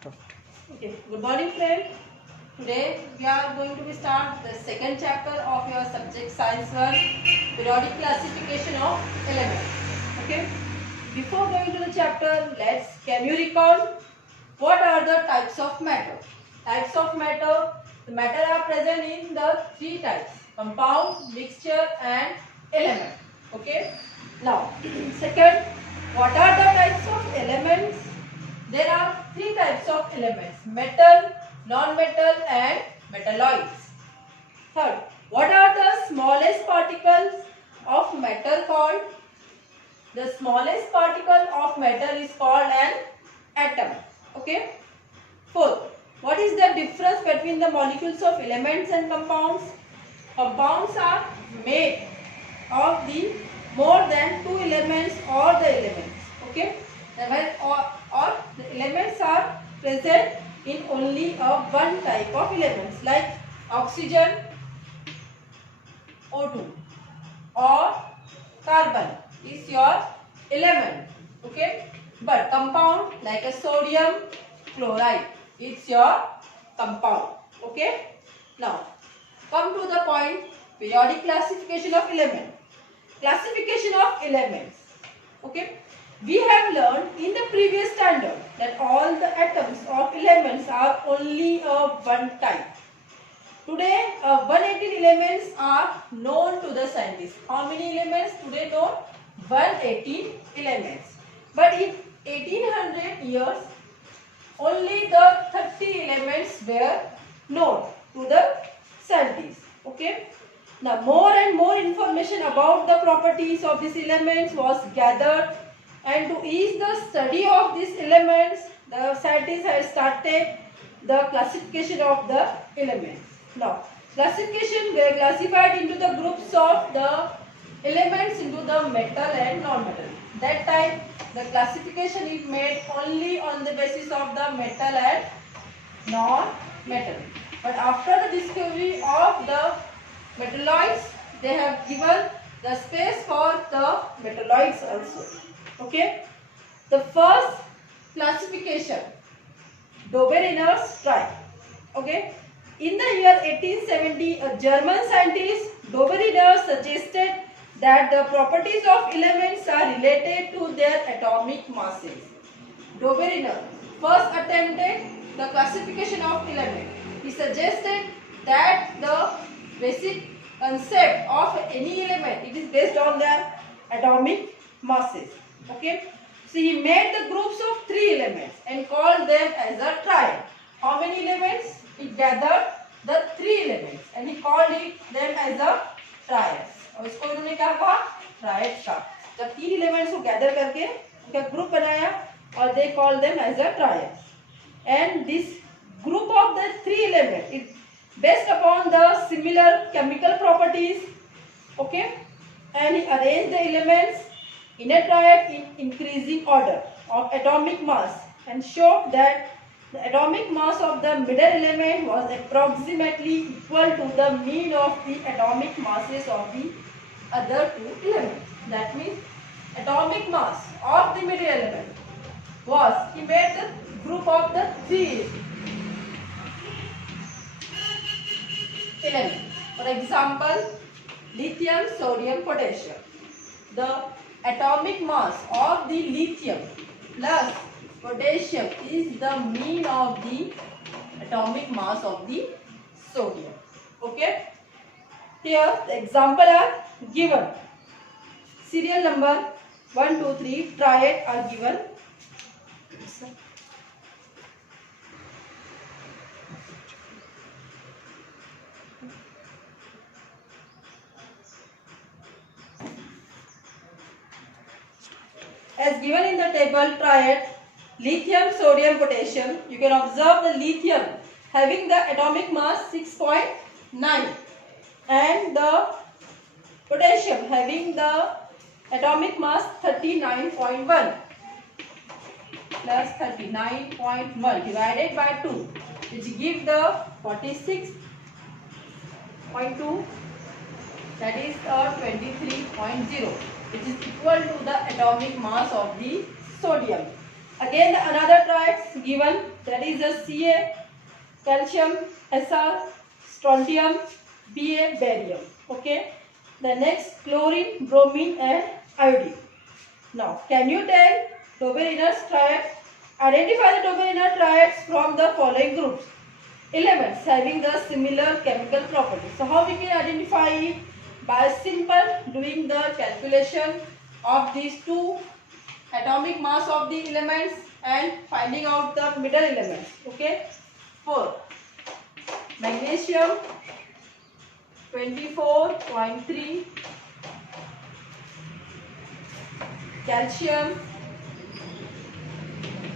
Okay, good morning friend. Today we are going to start the second chapter of your subject Science 1, periodic classification of elements. Okay, before going to the chapter, can you recall what are the types of matter? Types of matter, the matter are present in the three types: compound, mixture and element. Okay, now second, what are the types of elements? There are three types of elements: metal, non-metal and metalloids. Third, what are the smallest particles of metal called? The smallest particle of metal is called an atom. Okay. Fourth, what is the difference between the molecules of elements and compounds? Compounds are made of the more than two elements or the elements. Okay. Or the elements are present in only one type of elements, like oxygen, O2, or carbon is your element. Okay, but compound like a sodium chloride is your compound. Okay, now come to the point: periodic classification of element. Classification of elements. Okay, we have learned in the previous standard that all the atoms of elements are only of one type. Today 118 elements are known to the scientists. How many elements today known? 118 elements. But in 1800 years only the 30 elements were known to the scientists. Okay. Now more and more information about the properties of these elements was gathered, and to ease the study of these elements, the scientists had started the classification of the elements. Now, classification were classified into the groups of the elements into the metal and non-metal. That time, the classification is made only on the basis of the metal and non-metal. But after the discovery of the metalloids, they have given the space for the metalloids also. Okay. The first classification, Dobereiner's tribe. Okay. In the year 1870, a German scientist, Dobereiner, suggested that the properties of elements are related to their atomic masses. Dobereiner first attempted the classification of elements. He suggested that the basic concept of any element, it is based on their atomic masses. Okay. So he made the groups of three elements and called them as a triad. How many elements? He gathered the three elements and he called them as a triad. और इसको इन्होंने क्या कहा? Triad का. जब तीन elements को gather करके उनका group बनाया और they called them as a triad. And this group of the three elements is based upon the similar chemical properties. Okay, and he arranged the elements in a triad in increasing order of atomic mass and showed that the atomic mass of the middle element was approximately equal to the mean of the atomic masses of the other two elements. That means atomic mass of the middle element was, he made the group of the three elements. For example, lithium, sodium, potassium. The atomic mass of the lithium plus potassium is the mean of the atomic mass of the sodium. Okay. Here the example are given. Serial number 1, 2, 3 triad are given. As given in the table, triad lithium, sodium, potassium. You can observe the lithium having the atomic mass 6.9 and the potassium having the atomic mass 39.1 plus 39.1 divided by 2, which give the 46.2, that is 23.0, which is equal to the atomic mass of the sodium. Again another triads given, that is the Ca, calcium, Sr, strontium, Ba, barium. Okay. The next chlorine, bromine and iodine. Now can you tell Doberener's triad? Identify the Doberener triads from the following groups. Elements having the similar chemical properties. So how we can identify it? By simple doing the calculation of these two atomic mass of the elements and finding out the middle elements. Okay. For magnesium 24.3, calcium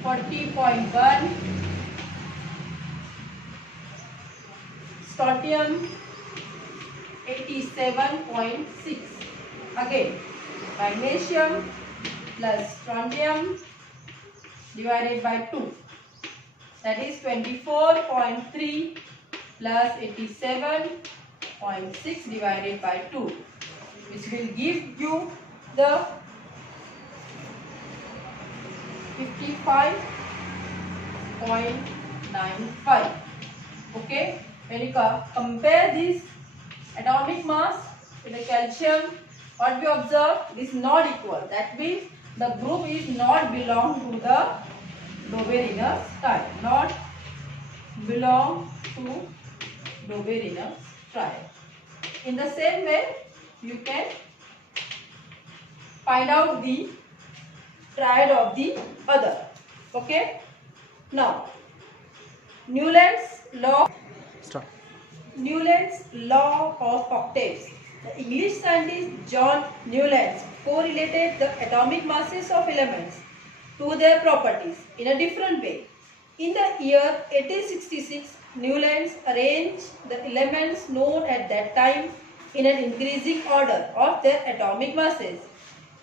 40.1, strontium 87.6. Again magnesium plus strontium divided by 2, that is 24.3 plus 87.6 divided by 2, which will give you the 55.95. Okay, when you compare this atomic mass with the calcium, what we observe, it is not equal. That means the group is not belong to the Doberener's triad, not belong to Doberener's triad. In the same way, you can find out the triad of the other. Okay. Now, Newland's law. Stop. Newland's law of octaves. The English scientist John Newland correlated the atomic masses of elements to their properties in a different way. In the year 1866, Newland arranged the elements known at that time in an increasing order of their atomic masses.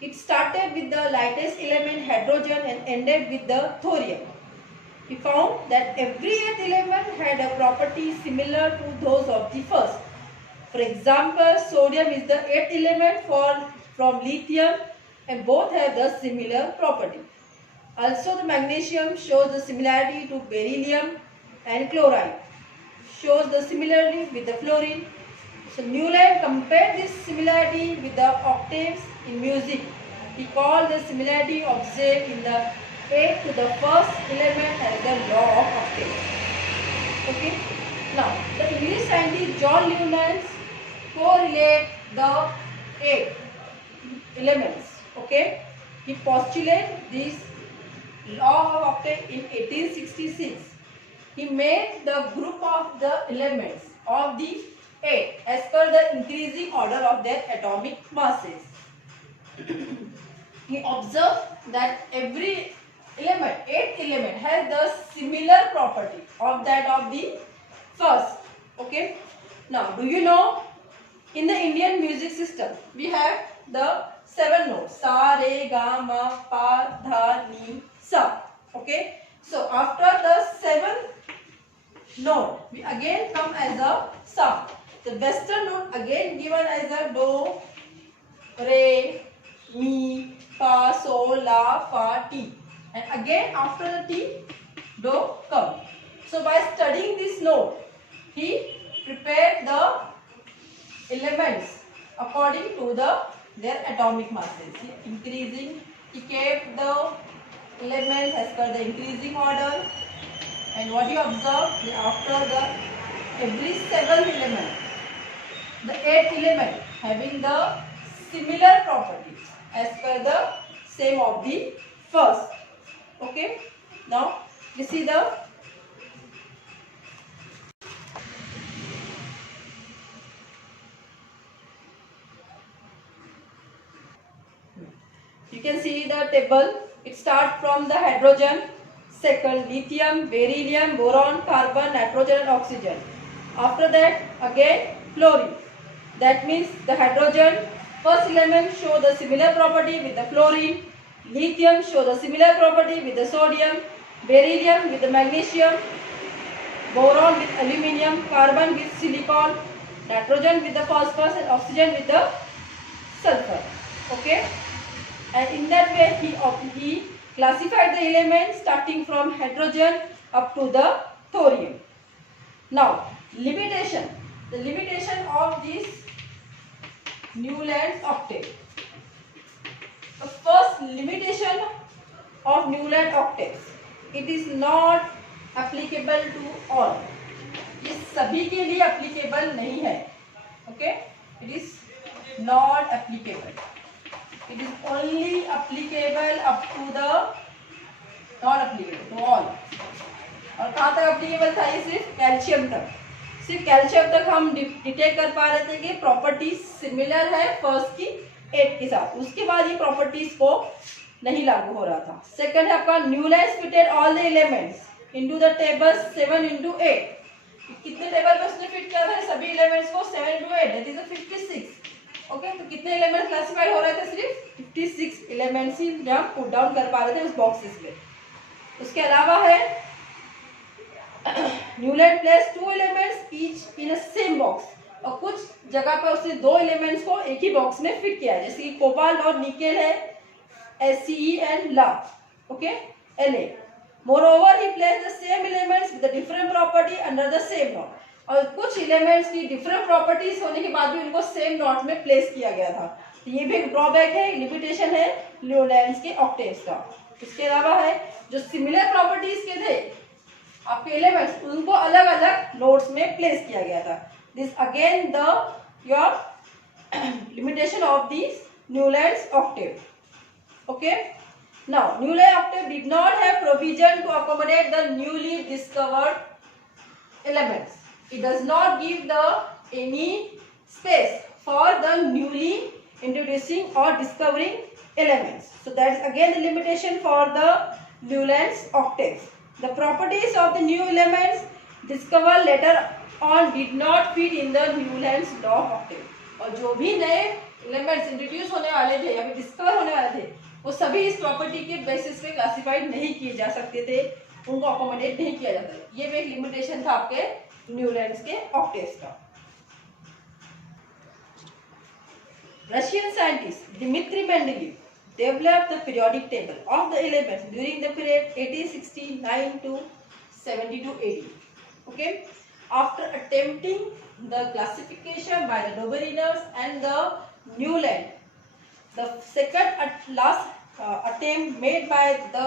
It started with the lightest element, hydrogen, and ended with the thorium. He found that every eighth element had a property similar to those of the first. For example, sodium is the eighth element from lithium, and both have the similar property. Also, the magnesium shows the similarity to beryllium, and chloride shows the similarity with the fluorine. So Newland compared this similarity with the octaves in music. He called the similarity observed in the eighth to the first element as the law of octaves. Okay. Now, the English scientist John Newland correlate the eight elements. Okay. He postulated this law of octave in 1866. He made the group of the elements of the 8 as per the increasing order of their atomic masses. He observed that every element, 8th element, has the similar property of that of the first. Okay. Now, do you know, in the Indian music system, we have the 7 notes: sa, re, ga, ma, pa, dha, ni, sa. Okay. So, after the 7th note, we again come as a sa. The western note again given as a do, re, mi, fa, sol, la, fa, ti. And again after the ti, do come. So by studying this note, he prepared the elements according to their atomic masses. He kept the elements as per the increasing order. And what you observe, after every 7th element, the 8th element having the similar properties as per the same of the first. Okay. Now you see the you can see the table. It starts from the hydrogen, second lithium, beryllium, boron, carbon, nitrogen and oxygen. After that again fluorine. That means the hydrogen first element show the similar property with the fluorine, lithium show the similar property with the sodium, beryllium with the magnesium, boron with aluminium, carbon with silicon, nitrogen with the phosphorus and oxygen with the sulfur. Okay. And in that way he classified the elements starting from hydrogen up to the thorium. Now, limitation. The limitation of this Newland's octave. The first limitation of Newland octaves. It is not applicable to all. ये सभी के लिए applicable नहीं है. Okay? It is not applicable. It is only applicable up to the not applicable to all. और कहाँ तक applicable था ये? सिर्फ कैल्शियम तक. सिर्फ कैल्शियम तक हम डिटेक्ट कर पा रहे थे कि प्रॉपर्टीज सिमिलर है फर्स्ट की 8 के साथ. उसके बाद ये प्रॉपर्टीज को नहीं लागू हो रहा था. सेकंड है आपका Newland fitted all the elements into the table 7 into 8. कितने टेबल में उसने फिट कर रहे हैं सभी एलिमेंट्स को? 7 into 8, दैट इज 56. ओके, तो कितने एलिमेंट्स क्लासिफाई हो रहे थे? सिर्फ 56 एलिमेंट्स ही हम पुट डाउन कर पा रहे थे उस बॉक्सेस में. उसके अलावा है Newland place 2 elements each in a same box. और कुछ जगह पर उसने 2 एलिमेंट्स को एक ही बॉक्स में फिट किया है, जैसे कि कोबाल्ट और निकेल है SCE and La. Okay, La. Moreover, he placed the same elements with a different property under the same knot. और कुछ एलिमेंट्स की डिफरेंट प्रॉपर्टीज होने के बाद भी उनको सेम नॉट में प्लेस किया गया था. तो ये भी एक ड्रॉबैक है, लिमिटेशन है न्यूलैंड्स के ऑक्टेव्स का. इसके अलावा है जो सिमिलर प्रॉपर्टीज के थे आपके एलिमेंट्स, उनको अलग अलग नोड्स में प्लेस किया गया था. This again the your limitation of this Newlands Octave. Okay, now Newland octave did not have provision to accommodate the newly discovered elements. It does not give the any space for the newly introducing or discovering elements. So that is again the limitation for the Newland's octaves. The properties of the new elements discovered later on did not fit in the Newland's law of octave. और जो भी नए elements introduce होने वाले थे या फिर discover होने वाले थे वो सभी इस प्रॉपर्टी के बेसिस पे क्लासिफाइड नहीं किए जा सकते थे, उनको अकोमोडेट नहीं किया जाता. ये भी एक लिमिटेशन था आपके न्यूलैंड्स के ऑक्टेव्स का. Russian scientist Dmitry Mendeleev developed the periodic table of the elements during the period 1869 to 72 AD. Okay, after attempting the classification by the Dobrynin's and the Newland, the second at last attempt made by the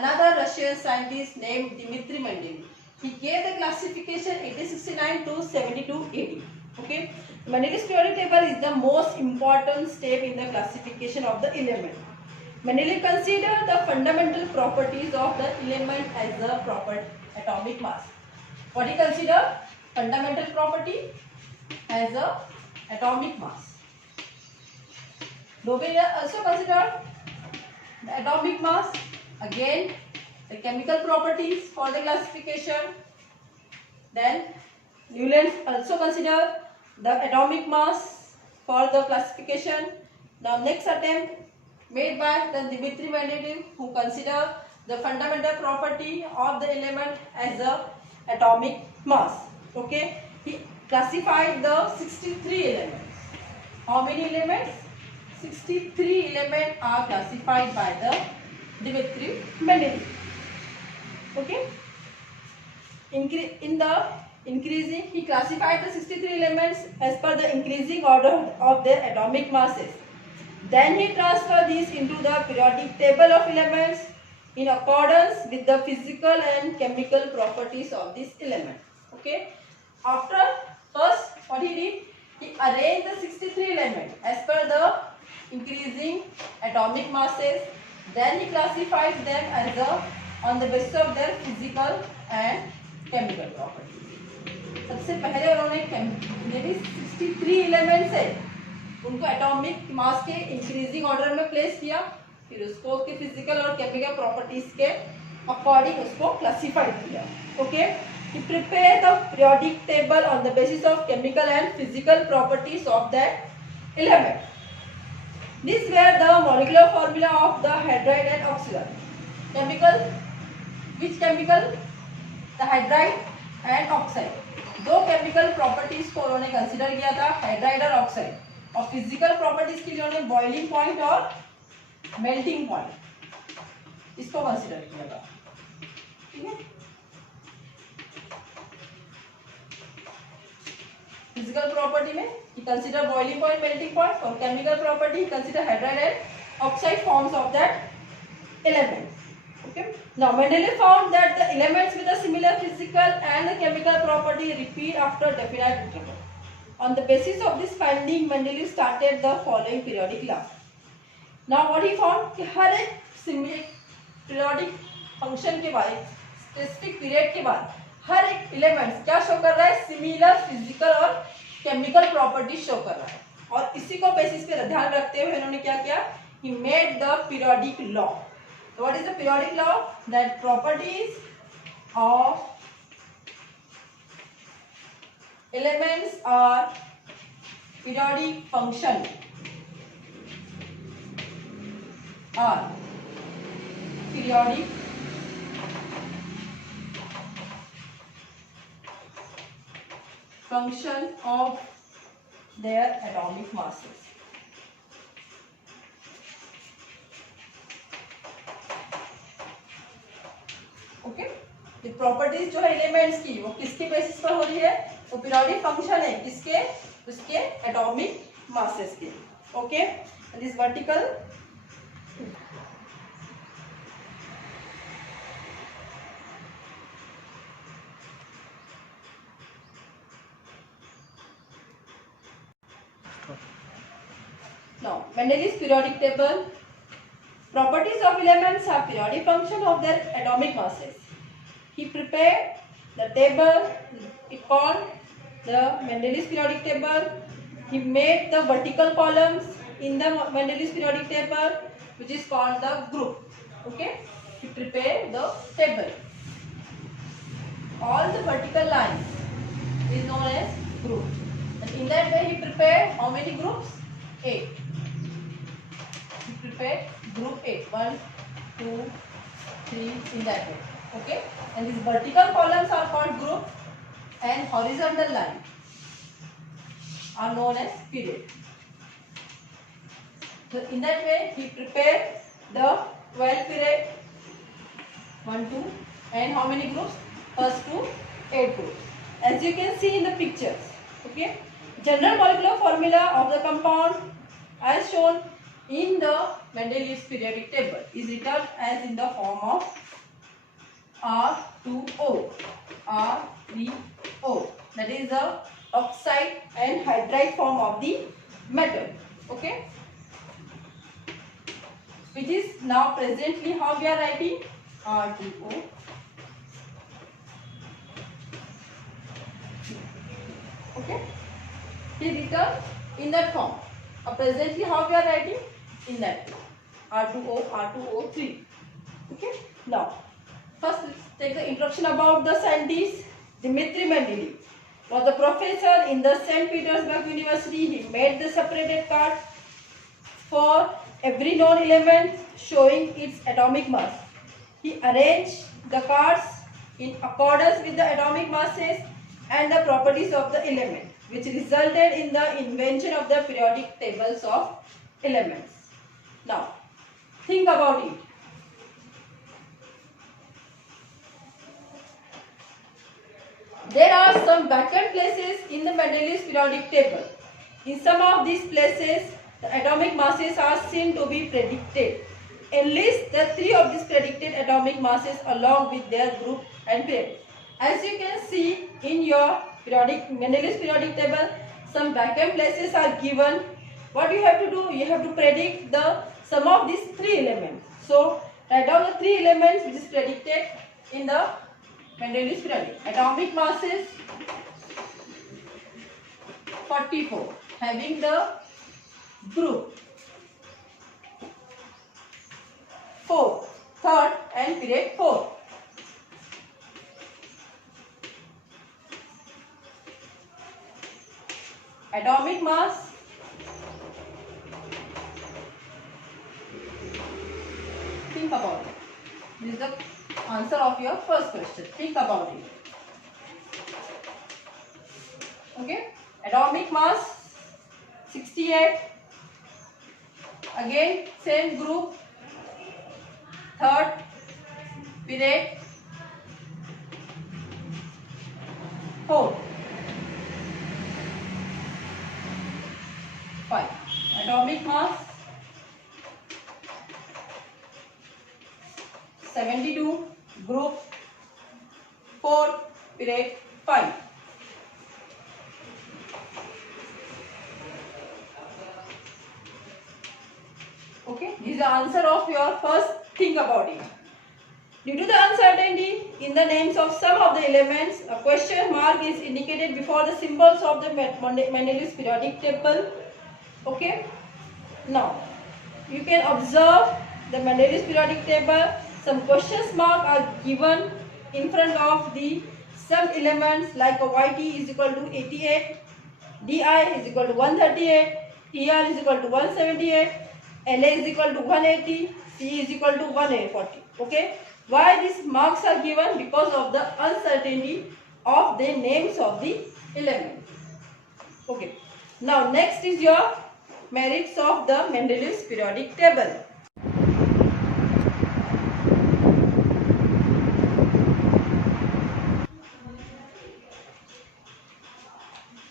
another Russian scientist named Dmitry Mendeleev. He gave the classification 1869 to 72 AD. Okay, Mendeleev's periodic table is the most important step in the classification of the element. Mendeleev considered the fundamental properties of the element as the proper atomic mass. What he considered? Fundamental property as a atomic mass. Dobrynin also considered the atomic mass, again the chemical properties for the classification. Then Newland also considered the atomic mass for the classification. Now next attempt made by the Dmitry Mendeleev, who considered the fundamental property of the element as the atomic mass. Okay, he classified the 63 elements. How many elements? 63 elements are classified by the Dmitry Mendeleev. Okay, in the increasing, he classified the 63 elements as per the increasing order of their atomic masses. Then he transferred these into the periodic table of elements in accordance with the physical and chemical properties of this element. Okay, after first what he did, he arranged the 63 elements as per the increasing atomic masses. Then he classified them as on the basis of their physical and chemical properties. सबसे पहले उन्होंने भी 63 elements है उनको atomic mass के increasing order में place किया, फिर उसको उसके फिजिकल और केमिकल प्रॉपर्टीज के अकॉर्डिंग उसको क्लासिफाई किया. Okay, he prepared the periodic table on the basis of chemical and physical properties of that element. These were the molecular formula of the hydride and oxide. Chemical, which chemical? The hydride and oxide. दो chemical properties को उन्होंने consider किया था, hydride और oxide. और physical properties के लिए उन्होंने बॉइलिंग पॉइंट और मेल्टिंग पॉइंट. इसको कंसिडर किया। ठीक है, फिजिकल प्रॉपर्टी में he consider boiling point, melting point, और chemical property he consider hydride and oxide forms of that element. Okay, now Mendeleev found that the elements with a similar physical and the chemical property repeat after definite interval. On the basis of this finding, Mendeleev started the following periodic law. Now what he found कि हर एक periodic function के बाद, specific period के बाद हर एक elements क्या show कर रहा है, similar physical और chemical properties शो कर रहा है, और इसी को बेसिस पे ध्यान रखते हुए इन्होंने क्या किया, he made the periodic law. So what is the periodic law? That properties of elements are periodic function are periodic function of their atomic masses. Okay, ये प्रॉपर्टीज जो है एलिमेंट्स की वो किसके बेसिस पर हो रही है, वो पीरियोडिक फंक्शन है किसके, उसके एटॉमिक मासेस के. Okay, this vertical now Mendeleev's periodic table. Properties of elements are periodic function of their atomic masses. He prepared the table, it called the Mendeleev's periodic table. He made the vertical columns in the Mendeleev's periodic table, which is called the group. Okay, he prepared the table. All the vertical lines is known as group. And in that way, he prepared how many groups? 8. He prepared group 8. 1, 2, 3 in that way. Okay, and these vertical columns are called group, and horizontal line are known as period. So in that way, he prepared the 12 period. 1, 2, and how many groups? First to 8 groups. As you can see in the pictures. Okay, general molecular formula of the compound as shown in the Mendeleev's periodic table is written as in the form of R2O, R3O. That is the oxide and hydride form of the metal. Okay, which is now presently how we are writing R2O. Okay, he written in that form. Presently how we are writing in that R2O, R2O3. Okay, now first let's take the introduction about the scientist. Dmitry Mendeleev was a professor in the St. Petersburg University. He made the separated card for every known element showing its atomic mass. He arranged the cards in accordance with the atomic masses and the properties of the element, which resulted in the invention of the periodic tables of elements. Now, think about it. There are some vacant places in the Mendeleev's periodic table. In some of these places, the atomic masses are seen to be predicted. Enlist the 3 of these predicted atomic masses along with their group and period. As you can see in your Mendeleev's periodic table, some vacant places are given. What you have to do? You have to predict the sum of these 3 elements. So write down the 3 elements which is predicted in the Mendeleev's periodic. Atomic masses 44, having the group 4, third and period 4. Atomic mass think about it. This is the answer of your first question. Think about it. Okay, atomic mass 68. Again same group, third Period 4. 5. Atomic mass 72. Group 4. Period 5. Okay, this is the answer of your first think about it. Due to the uncertainty in the names of some of the elements, a question mark is indicated before the symbols of the Mendeleev's periodic table. Okay. Now, you can observe the Mendeleev's periodic table. Some questions mark are given in front of the some elements like a Yt is equal to 88, Di is equal to 138, Er is equal to 178, La is equal to 180, C is equal to 140. Okay. Why these marks are given? Because of the uncertainty of the names of the elements. Okay. Now next is your merits of the Mendeleev's periodic table.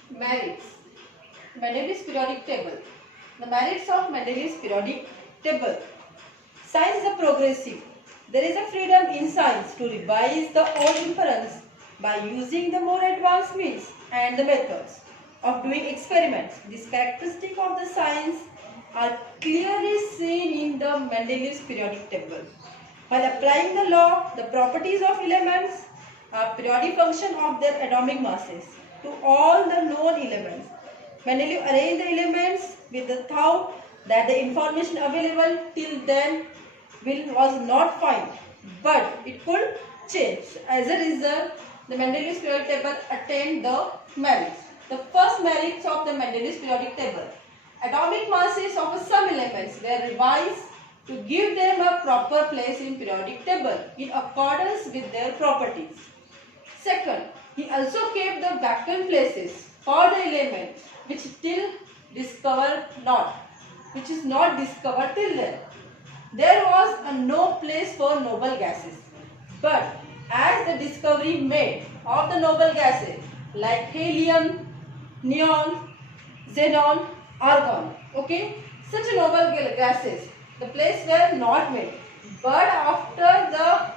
Merits. Mendeleev's periodic table. The merits of Mendeleev's periodic table. Science is progressive. There is a freedom in science to revise the old inference by using the more advanced means and the methods of doing experiments. These characteristics of the science are clearly seen in the Mendeleev's periodic table. While applying the law, the properties of elements are periodic function of their atomic masses to all the known elements. Mendeleev arranged the elements with the thought that the information available till then was not fine, but it could change. As a result, the Mendeleev's periodic table attained the merits. The first merits of the Mendeleev's periodic table. Atomic masses of some elements were revised to give them a proper place in periodic table in accordance with their properties. Second, he also kept the vacant places for the element which is not discovered till then. There was no place for noble gases, but as the discovery made of the noble gases like helium, neon, xenon, argon, okay, such noble gases, the place were not made. But after the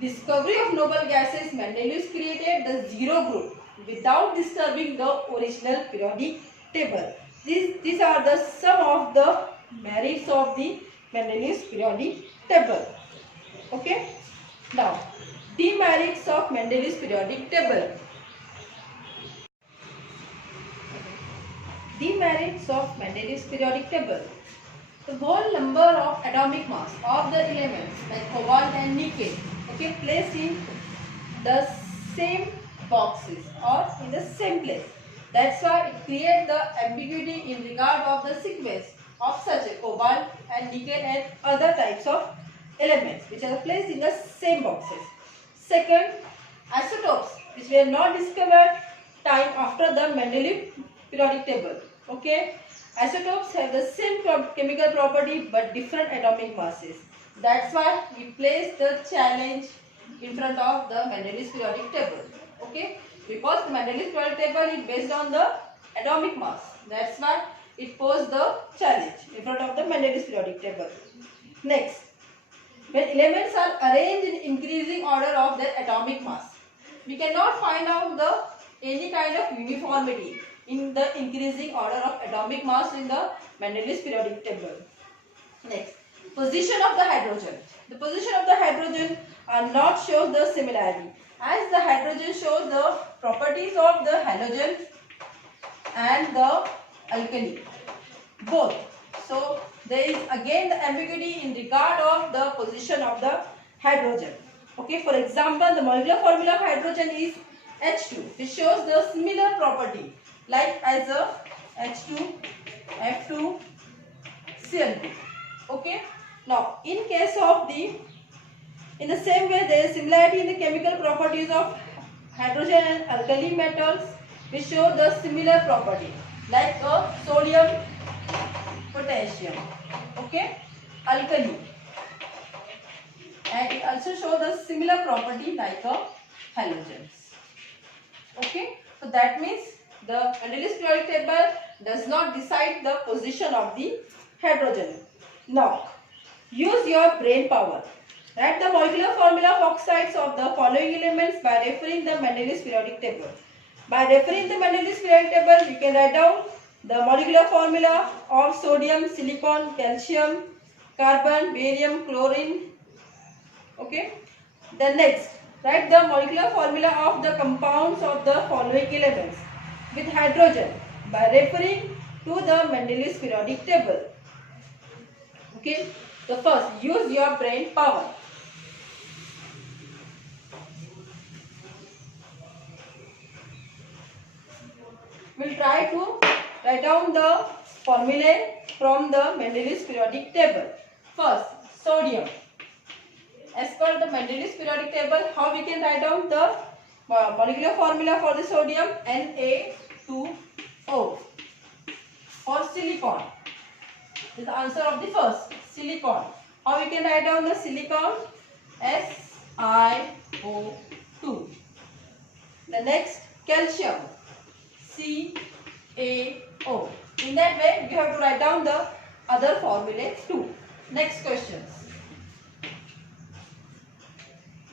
discovery of noble gases, Mendeleev created the zero group without disturbing the original periodic table. These are the some of the merits of the Mendeleev's periodic table. Okay. Now, demerits of Mendeleev's periodic table. Demerits of Mendeleev's periodic table. The whole number of atomic mass of the elements like cobalt and nickel, okay, placed in the same boxes or in the same place. That's why it creates the ambiguity in regard of the sequence of such a cobalt and nickel and other types of elements which are placed in the same boxes. Second, isotopes which were not discovered time after the Mendeleev periodic table. Okay, isotopes have the same chemical property but different atomic masses. That's why we place the challenge in front of the Mendeleev's periodic table. Okay, because the Mendeleev's periodic table is based on the atomic mass. That's why it posed the challenge in front of the Mendeleev's periodic table. Next, when elements are arranged in increasing order of their atomic mass, we cannot find out any kind of uniformity in the increasing order of atomic mass in the Mendeleev's periodic table. Next, position of the hydrogen. The position of the hydrogen are not shows the similarity, as the hydrogen shows the properties of the halogen and the alkali, both. So there is again the ambiguity in regard of the position of the hydrogen. Okay, for example, the molecular formula of hydrogen is H2. It shows the similar property like as a H2, F2, Cl2. Okay. Now, in case of in the same way, there is similarity in the chemical properties of hydrogen and alkali metals, which show the similar property like sodium, potassium. Okay, alkali. and it also shows the similar property like a halogens. Okay, so that means the Mendeleev's periodic table does not decide the position of the hydrogen. Now, use your brain power. Write the molecular formula of oxides of the following elements by referring the Mendeleev's periodic table. By referring the Mendeleev's periodic table, you can write down the molecular formula of sodium, silicon, calcium, carbon, barium, chlorine. Okay. Then next, write the molecular formula of the compounds of the following elements with hydrogen by referring to the Mendeleev's periodic table. Okay. So first, use your brain power. We'll try to write down the formulae from the Mendeleev's periodic table. First, sodium. As per the Mendeleev's periodic table, how we can write down the molecular formula for the sodium? Na2O. Or silicon. This is the answer of the first. Silicon. How we can write down the silicon? SiO2. The next, calcium. CaO. In that way, you have to write down the other formulae too. Next questions.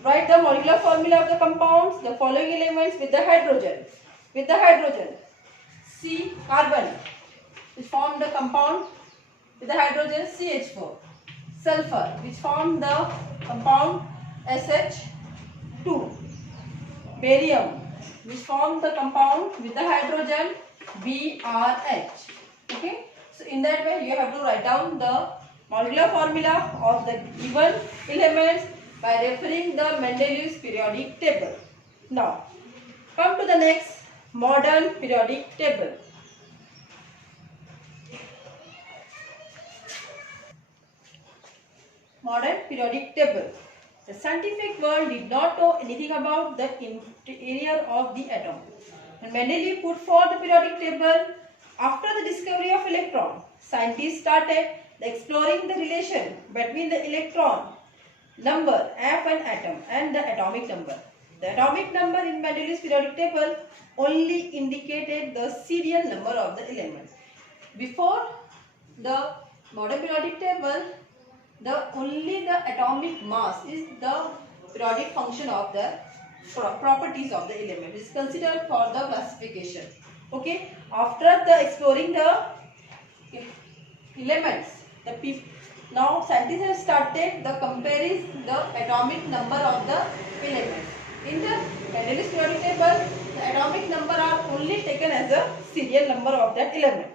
Write the molecular formula of the compounds, the following elements with the hydrogen. With the hydrogen, C, carbon, which form the compound with the hydrogen CH4. Sulfur, which form the compound SH2. Barium, which form the compound with the hydrogen BRH. Okay. So in that way, you have to write down the molecular formula of the given elements by referring the Mendeleev's periodic table. Now, come to the next, modern periodic table. Modern periodic table. The scientific world did not know anything about the interior of the atom. When Mendeleev put forth the periodic table, after the discovery of electron, scientists started exploring the relation between the electron number of an atom and the atomic number. The atomic number in Mendeleev's periodic table only indicated the serial number of the element. Before the modern periodic table, only the atomic mass is the periodic function of the properties of the element. It is considered for the classification. Okay. After the exploring the elements, now scientists have started the comparing the atomic number of the elements. In the Mendeleev's periodic table, the atomic number are only taken as a serial number of that element.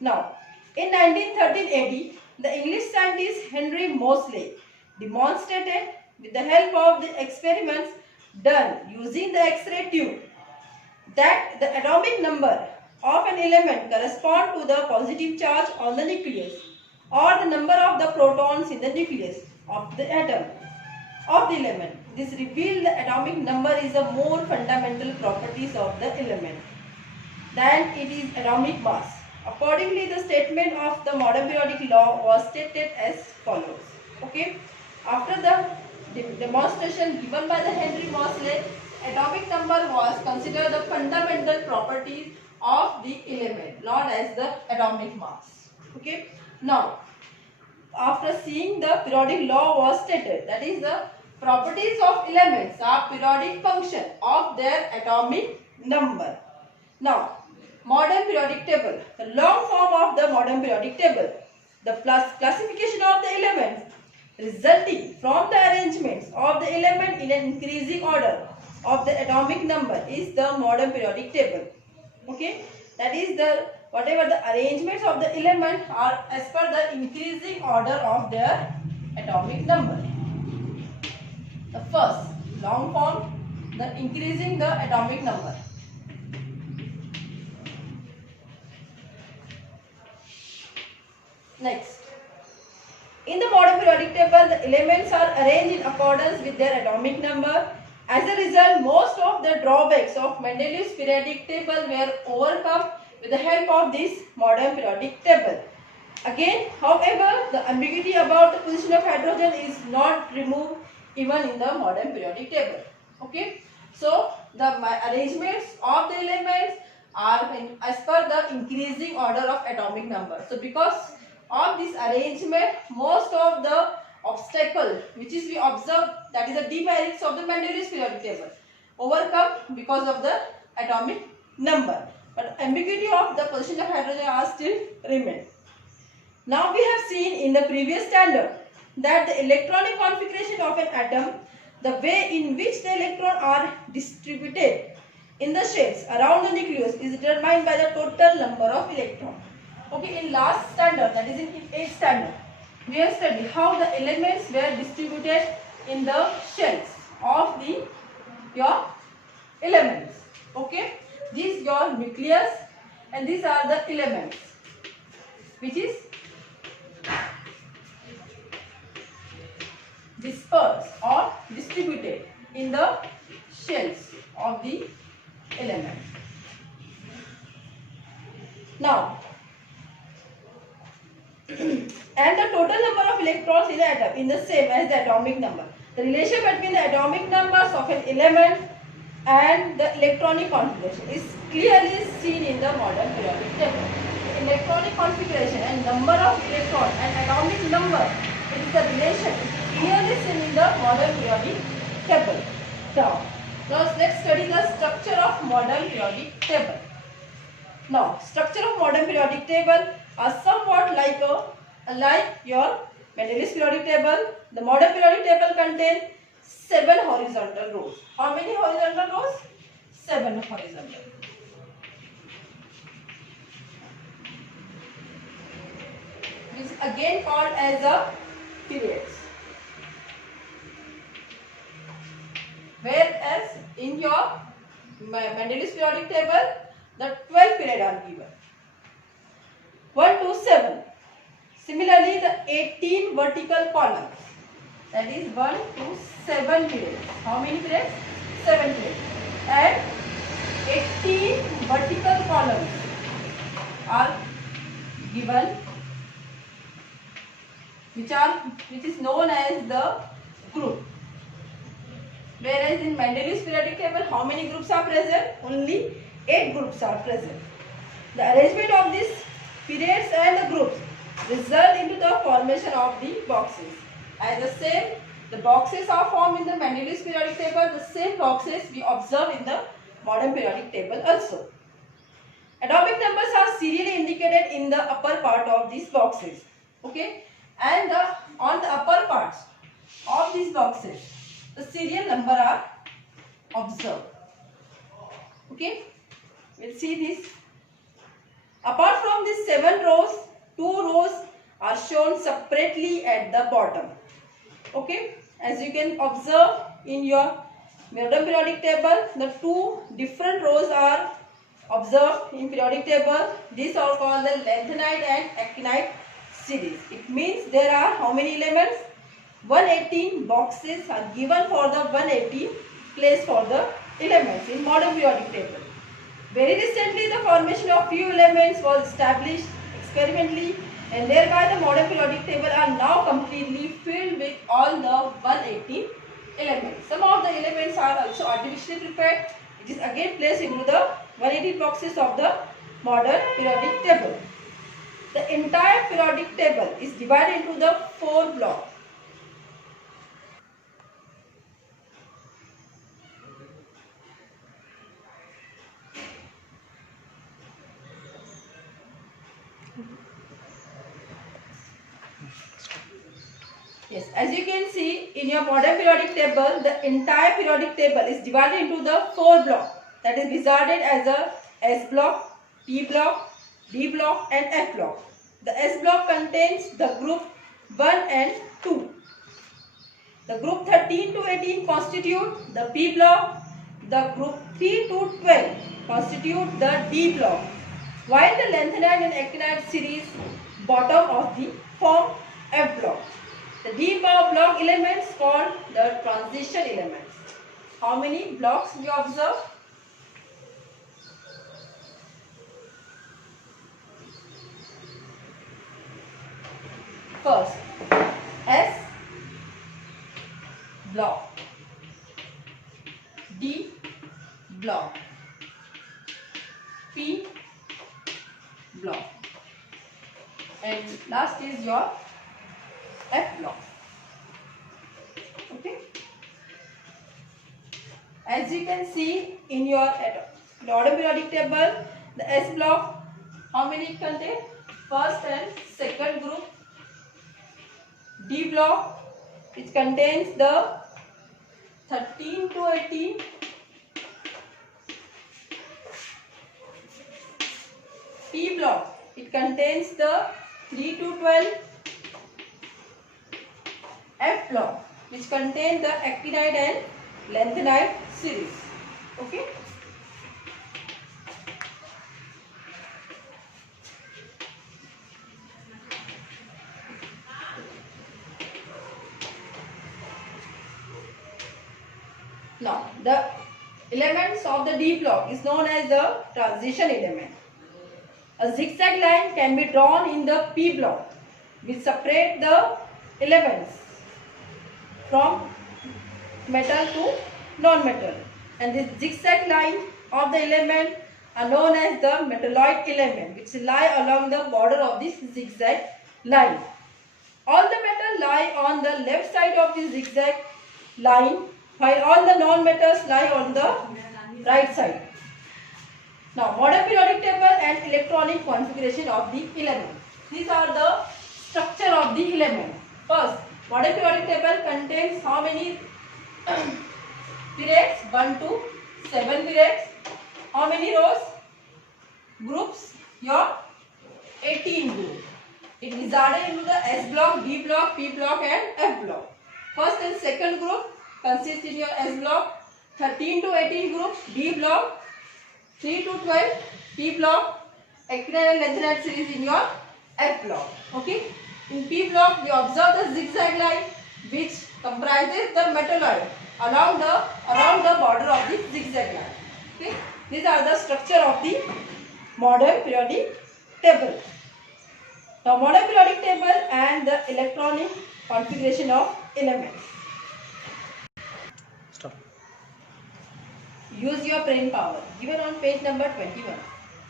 Now, in 1913 AD, the English scientist Henry Moseley demonstrated with the help of the experiments done using the X-ray tube that the atomic number of an element correspond to the positive charge on the nucleus or the number of the protons in the nucleus of the atom of the element. This revealed the atomic number is a more fundamental properties of the element than it is atomic mass. Accordingly, the statement of the modern periodic law was stated as follows. Okay. After the demonstration given by the Henry Moseley, atomic number was considered the fundamental properties of the element, not as the atomic mass. Okay. Now, after seeing the periodic law was stated, that is the properties of elements are periodic function of their atomic number. Now, modern periodic table, the long form of the modern periodic table, the classification of the elements resulting from the arrangements of the element in an increasing order of the atomic number is the modern periodic table. Okay, that is the whatever the arrangements of the element are as per the increasing order of their atomic number. The first long form, the increasing the atomic number. Next, in the modern periodic table, the elements are arranged in accordance with their atomic number. As a result, most of the drawbacks of Mendeleev's periodic table were overcome with the help of this modern periodic table. Again, however, the ambiguity about the position of hydrogen is not removed even in the modern periodic table. Okay, so the arrangements of the elements are as per the increasing order of atomic number. So because of this arrangement, most of the obstacle which is we observe, that is the demerits of the Mendeleev's periodic table, overcome because of the atomic number. But ambiguity of the position of hydrogen are still remain. Now we have seen in the previous standard that the electronic configuration of an atom, the way in which the electrons are distributed in the shells around the nucleus, is determined by the total number of electrons. Okay, in last standard, that is in 8th standard, we have studied how the elements were distributed in the shells of the your elements. Okay, these your nucleus and these are the elements which is dispersed or distributed in the shells of the elements. Now, and the total number of electrons in the atom is the same as the atomic number. The relation between the atomic numbers of an element and the electronic configuration is clearly seen in the modern periodic table. The electronic configuration and number of electrons and atomic number, it is the relation is clearly seen in the modern periodic table. Now let's study the structure of modern periodic table. Now, structure of modern periodic table are somewhat like your Mendeleev's periodic table. The modern periodic table contains 7 horizontal rows. How many horizontal rows? 7 horizontal. This is again called as a periods. Whereas in your Mendeleev's periodic table, the 12 periods are given. 1 to 7. Similarly, the 18 vertical columns. That is 1 to 7 periods. How many periods? 7 periods. And 18 vertical columns are given, which is known as the group. Whereas in Mendeleev's periodic table, how many groups are present? Only 8 groups are present. The arrangement of these periods and the groups result into the formation of the boxes. As the same, the boxes are formed in the Mendeleev's periodic table. The same boxes we observe in the modern periodic table also. Atomic numbers are serially indicated in the upper part of these boxes. Okay, and on the upper parts of these boxes, the serial number are observed. Okay, we'll see this. Apart from these 7 rows, 2 rows are shown separately at the bottom. Okay, as you can observe in your modern periodic table, the 2 different rows are observed in periodic table. These are called the lanthanide and actinide series. It means there are how many elements? 118 boxes are given for the 118 place for the elements in modern periodic table. Very recently, the formation of few elements was established experimentally, and thereby the modern periodic table are now completely filled with all the 118 elements. Some of the elements are also artificially prepared. It is again placed into the 118 boxes of the modern periodic table. The entire periodic table is divided into the 4 blocks. Yes, as you can see in your modern periodic table, the entire periodic table is divided into the 4 blocks, that is regarded as a S block, P block, D block and F block. The S block contains the group 1 and 2. The group 13 to 18 constitute the P block. The group 3 to 12 constitute the D block, while the lanthanide and actinide series bottom of the form F block. The D block elements called the transition elements. How many blocks we observe? First, S block. P block, and last is your F block. Okay. As you can see in your order periodic table, the S block, how many it contains? First and second group. D block, which contains the 13 to 18. P block, it contains the 3 to 12. F block, which contains the actinide and lanthanide series. Okay. Now, the elements of the D block is known as the transition element. A zigzag line can be drawn in the P block which separate the elements from metal to non-metal, and this zigzag line of the element are known as the metalloid element, which lie along the border of this zigzag line. All the metal lie on the left side of the zigzag line, while all the non-metals lie on the right side. Now, modern periodic table and electronic configuration of the element. These are the structure of the element. First, modern periodic table contains how many periods? 1 to 7 periods. How many rows? Groups? Your 18 group. It divided into the S block, D block, P block and F block. First and second group consists in your S block, 13 to 18 group, D block, 3 to 12, P block, actinide and lanthanide series in your F block. Okay. In P block, we observe the zigzag line which comprises the metalloid around the border of the zigzag line. Okay. These are the structure of the modern periodic table. Now, modern periodic table and the electronic configuration of elements. Stop. Use your brain power. Given on page number 21.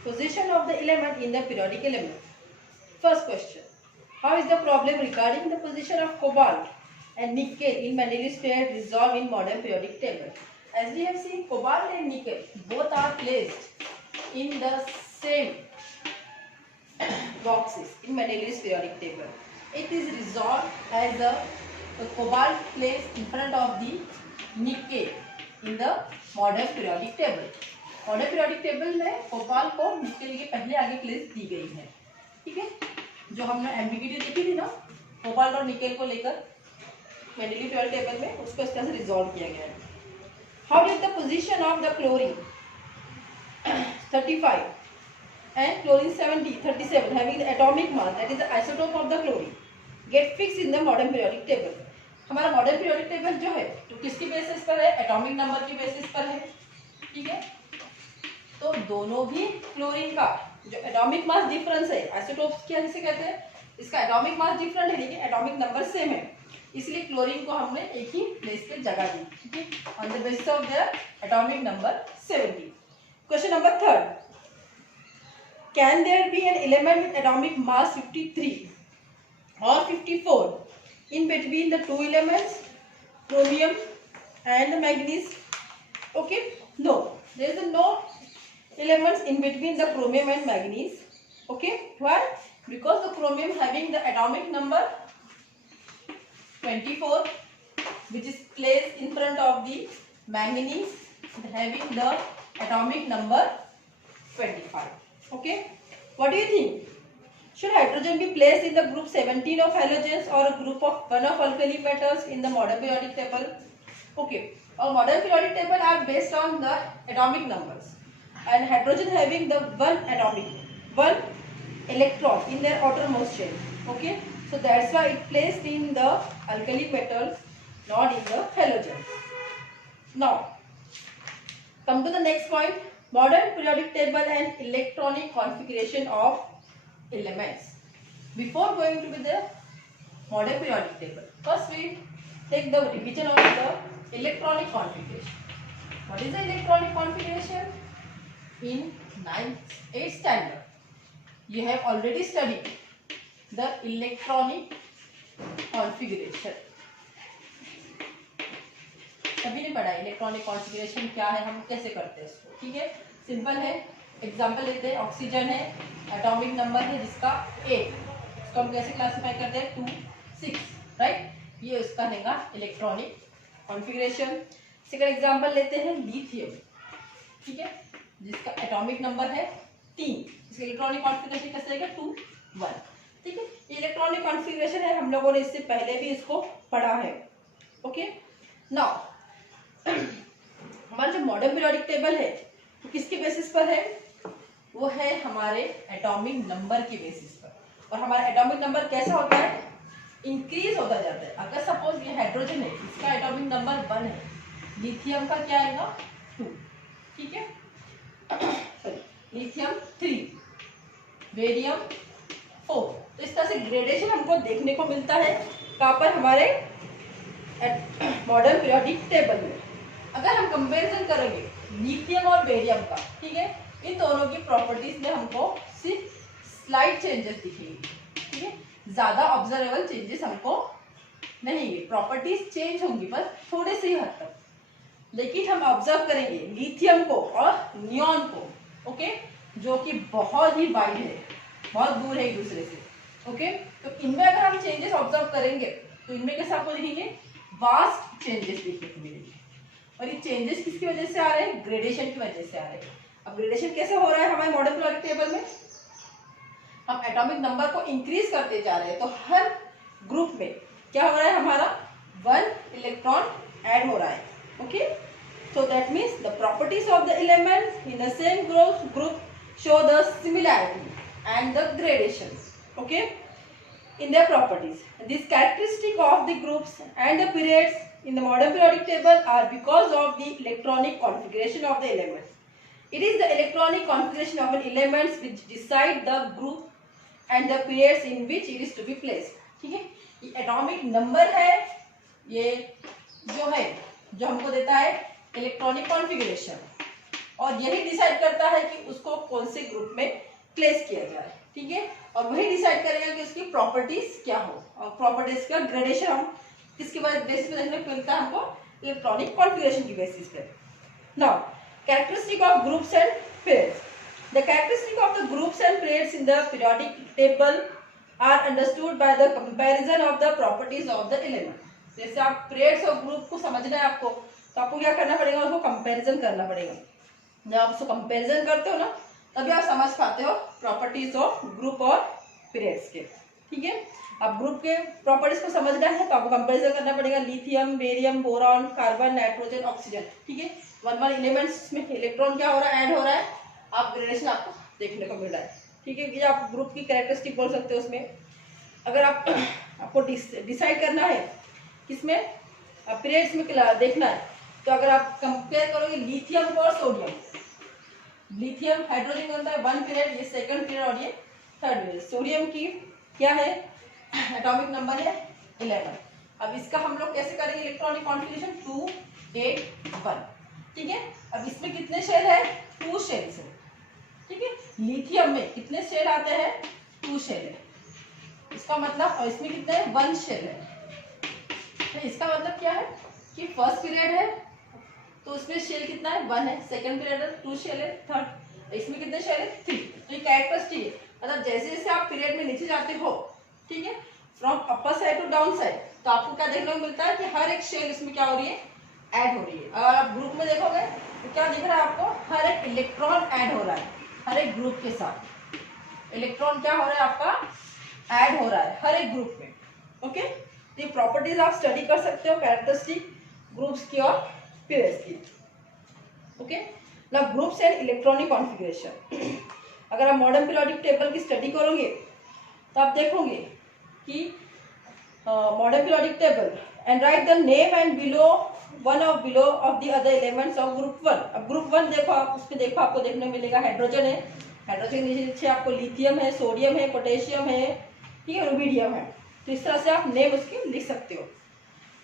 Position of the element in the periodic element. First question. How is the problem regarding the position of cobalt and nickel in Mendeleev's pair resolved in modern periodic table? As we have seen, cobalt and nickel both are placed in the same boxes in Mendeleev's periodic table. It is resolved as the cobalt placed in front of the nickel in the modern periodic table. Modern periodic table में कोबाल को निकल के पहले आगे place दी गई है. ठीक है, जो हमने एम्बिग्यूटी देखी थी ना कोबाल्ट और निकल को लेकर मेंडेलीव पीरियोडिक टेबल में, उसको इस तरह से रिजॉल्व किया गया है. How did the position of the chlorine 35 and chlorine 37 having the atomic mass, that is the isotope of the chlorine, get fixed in the modern periodic table. हमारा modern periodic table जो है तो किसकी basis पर है? Atomic number की basis पर है. ठीक है, तो दोनों भी क्लोरीन का जो एटॉमिक मास डिफरेंस है, आइसोटोप्स क्या जिसे कहते हैं, इसका एटॉमिक मास डिफरेंट है लेकिन एटॉमिक नंबर सेम है, इसलिए क्लोरीन को हमने एक ही प्लेस पे जगह दी. ठीक है, on the basis of the atomic number 70. Question number 3. Can there be an element with atomic mass 53 or 54 in between the two elements, chromium and the manganese? Okay, no, there is no elements in between the chromium and manganese. Okay, why? Because the chromium having the atomic number 24, which is placed in front of the manganese having the atomic number 25. Okay, what do you think? Should hydrogen be placed in the group 17 of halogens or a group of 1 of alkali metals in the modern periodic table? Okay, our modern periodic table are based on the atomic numbers, and hydrogen having the one electron in their outermost shell. Okay, so that's why it placed in the alkali metals, not in the halogens. Now, come to the next point. Modern periodic table and electronic configuration of elements. Before going to the modern periodic table, first we take the revision of the electronic configuration. What is the electronic configuration? In 8th standard, you have already studied the electronic configuration. सभी ने पढ़ा electronic configuration क्या है, हम कैसे करते हैं इसको. ठीक है, सिंपल है. एग्जांपल लेते हैं. ऑक्सीजन है, एटॉमिक नंबर है जिसका 8, इसको हम कैसे क्लासिफाई करते हैं 2, 6, राइट. ये उसका रहेगा इलेक्ट्रॉनिक कॉन्फ़िगरेशन. सेकंड एग्जांपल लेते हैं लिथियम. ठीक है, जिसका एटॉमिक नंबर है 3, इसका इलेक्ट्रॉनिक कॉन्फ़िगरेशन कैसे रहेगा 2, 1. ठीक है, ये इलेक्ट्रॉनिक कॉन्फ़िगरेशन है, हम लोगों ने इससे पहले भी इसको पढ़ा है. ओके, नाउ हमारा जो मॉडर्न पीरियोडिक टेबल है वो किसके बेसिस पर है, वो है हमारे एटॉमिक नंबर के बेसिस पर. और हमारा एटॉमिक नंबर कैसा होता है, इंक्रीज होता जाता है. अगर सपोज ये हाइड्रोजन है, इसका एटॉमिक नंबर 1 है, लिथियम का क्या आएगा 2. ठीक है, सॉरी लिथियम 3, बेरियम 4. तो इस तरह से ग्रेडेशन हमको देखने को मिलता है कहाँ पर, हमारे मॉडर्न पीरियोडिक टेबल में. अगर हम कंपैरिजन करेंगे लिथियम और बेरियम का, ठीक है, इन दोनों की प्रॉपर्टीज में हमको सिर्फ स्लाइट चेंजेस दिखेंगे. ठीक है, ज्यादा ऑब्जर्वेबल चेंजेस हमको नहीं है. प्रॉपर्टीज चेंज होंगी पर थोड़े से ही हद तक. लेकिन हम ऑब्जर्व करेंगे लिथियम को और नियॉन को, ओके, जो कि बहुत ही वाइड है, बहुत दूर है एक दूसरे से. ओके, तो इनमें अगर हम चेंजेस ऑब्जर्व करेंगे तो इनमें कैसे आपको दिखेंगे, वास्ट चेंजेस देखने को मिलेंगे. और ये चेंजेस किसकी वजह से आ रहे हैं, ग्रेडेशन की वजह से आ रहे हैं. अब ग्रेडेशन कैसे हो रहा है हमारे मॉडर्न पीरियोडिक टेबल में, हम एटॉमिक नंबर को इंक्रीज करते जा रहे हैं. तो हर ग्रुप में क्या हो रहा है, हमारा 1 इलेक्ट्रॉन ऐड हो रहा है. Okay, so that means the properties of the elements in the same group show the similarity and the gradation, okay, in their properties. This characteristic of the groups and the periods in the modern periodic table are because of the electronic configuration of the elements. It is the electronic configuration of an elements which decide the group and the periods in which it is to be placed. ठीक है, ये atomic number है, ये जो है जो हमको देता है इलेक्ट्रॉनिक कॉन्फ़िगरेशन, और यही डिसाइड करता है कि उसको कौन से ग्रुप में प्लेस किया जाए. ठीक है, और वही डिसाइड करेगा कि उसकी प्रॉपर्टीज क्या हो, और प्रॉपर्टीज का ग्रेडेशन हम किसके बेसिस पे देखने को मिलता है, हमको इलेक्ट्रॉनिक कॉन्फ़िगरेशन की बेसिस पे. Now characteristic of groups and pairs. The characteristic of the groups and pairs in the periodic table are understood by the comparison of the properties of the element. जैसे आप pairs और group को समझना है आपको, तो आपको क्या करना पड़ेगा, उसको कंपैरिजन करना पड़ेगा. जब आप उसको कंपैरिजन करते हो ना, तभी आप समझ पाते हो प्रॉपर्टीज ऑफ ग्रुप और पीरियड्स के. ठीक है, अब ग्रुप के प्रॉपर्टीज को समझना है तो आपको कंपैरिजन करना पड़ेगा lithium, barium, boron, carbon, nitrogen, oxygen. ठीक है, 1 एलिमेंट्स में इलेक्ट्रॉन क्या हो रहा है, ऐड हो रहा है, आप ग्रेडेशन आपको देखने को मिल रहा है. ठीक है, ये आप ग्रुप की कैरेक्टरिस्टिक बोल सकते हो. उसमें अगर आपको डिसाइड करना है किसमें, पीरियड्स में देखना है, तो अगर आप कंपेयर करोगे लिथियम को और सोडियम, लिथियम हाइड्रोजन बनता है 1 पीरियड, ये 2nd पीरियड और ये 3rd पीरियड. सोडियम की क्या है, एटॉमिक नंबर है 11. अब इसका हम लोग कैसे करेंगे इलेक्ट्रॉनिक कॉन्फ़िगरेशन 2, 8, 1. ठीक है, अब इसमें कितने शेल है, 2 शेल्स है. ठीक है, लिथियम में कितने शेल आते हैं, 2 शेल है. इसका मतलब, और इसमें कितने हैं, 1 शेल है. तो इसका मतलब क्या है कि फर्स्ट पीरियड है तो उसमें शेल कितना है, 1 है. 2nd पीरियड है 2 शेल है. 3rd, इसमें कितने शेल है, 3. तो ये कैरेक्टरिस्टिक है. मतलब जैसे जैसे आप पीरियड में नीचे जाते हो, ठीक है, from upper side to down side, तो आपको क्या देखने को मिलता है कि हर एक शेल इसमें क्या हो रही है, ऐड हो रही है. अगर आप ग्रुप में देखोगे तो क्या दिख रहा है आपको, हर एक इलेक्ट्रॉन ऐड हो रहा है. हर एक ग्रुप के साथ इलेक्ट्रॉन क्या हो रहा है, आपका ऐड हो रहा है हर एक ग्रुप में. ओके, तो ये प्रॉपर्टीज आप स्टडी कर सकते हो कैरेक्टरिस्टिक ग्रुप्स की और पीरियड्स की. Okay, now groups and electronic configuration. अगर आप मॉडर्न पीरियोडिक टेबल की स्टडी करोगे तो आप देखोगे कि modern periodic table and right the name and below one of the other elements of group 1. अब ग्रुप 1 देखो आप, उसमें देखो आपको देखने मिलेगा हाइड्रोजन है, हाइड्रोजन के नीचे आपको लिथियम है, सोडियम है, पोटेशियम है, ठीक है, रुबिडियम है. तो इस तरह से आप नेम उसके लिख सकते हो.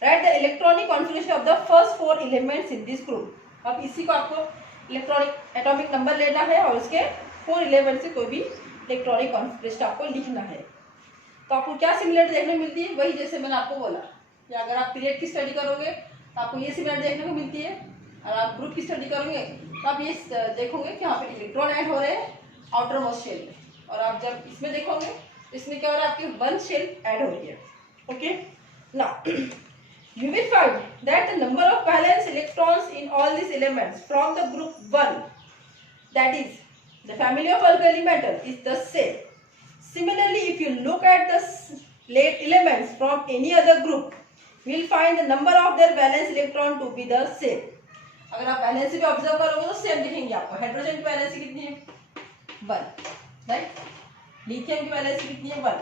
Right the electronic configuration of the first 4 elements in this group. अब इसी को आपको इलेक्ट्रॉनिक एटॉमिक नंबर लेना है और उसके 4 एलिमेंट से कोई भी इलेक्ट्रॉनिक कॉन्फिगरेशन आपको लिखना है। तो आपको क्या सिमिलरिटी देखने को मिलती है, वही जैसे मैंने आपको बोला, या अगर आप पीरियड की स्टडी करोगे तो आपको ये सिमिलरिटी देखने को मिलती है, और आप ग्रुप की स्टडी करोगे तो आप ये देखोगे कि यहाँ पे इलेक्ट्रॉन ऐड हो रहे हैं आउटर मोस्ट शेल में, और आप जब इसमें देखोगे इसमें क्या हो रहा है, आपकी 1 शेल ऐड हो रही है। Okay, now you will find that the number of valence electrons in all these elements from the group 1, that is the family of alkyl metal, is the same. Similarly, if you look at the late elements from any other group, you will find the number of their valence electron to be the same. अगर आप valency भी observe करोगे तो same दिखेंगे आपको। Hydrogen की valency कितनी है, 1, राइट। लिथियम की वैलेंसी कितनी है, 1।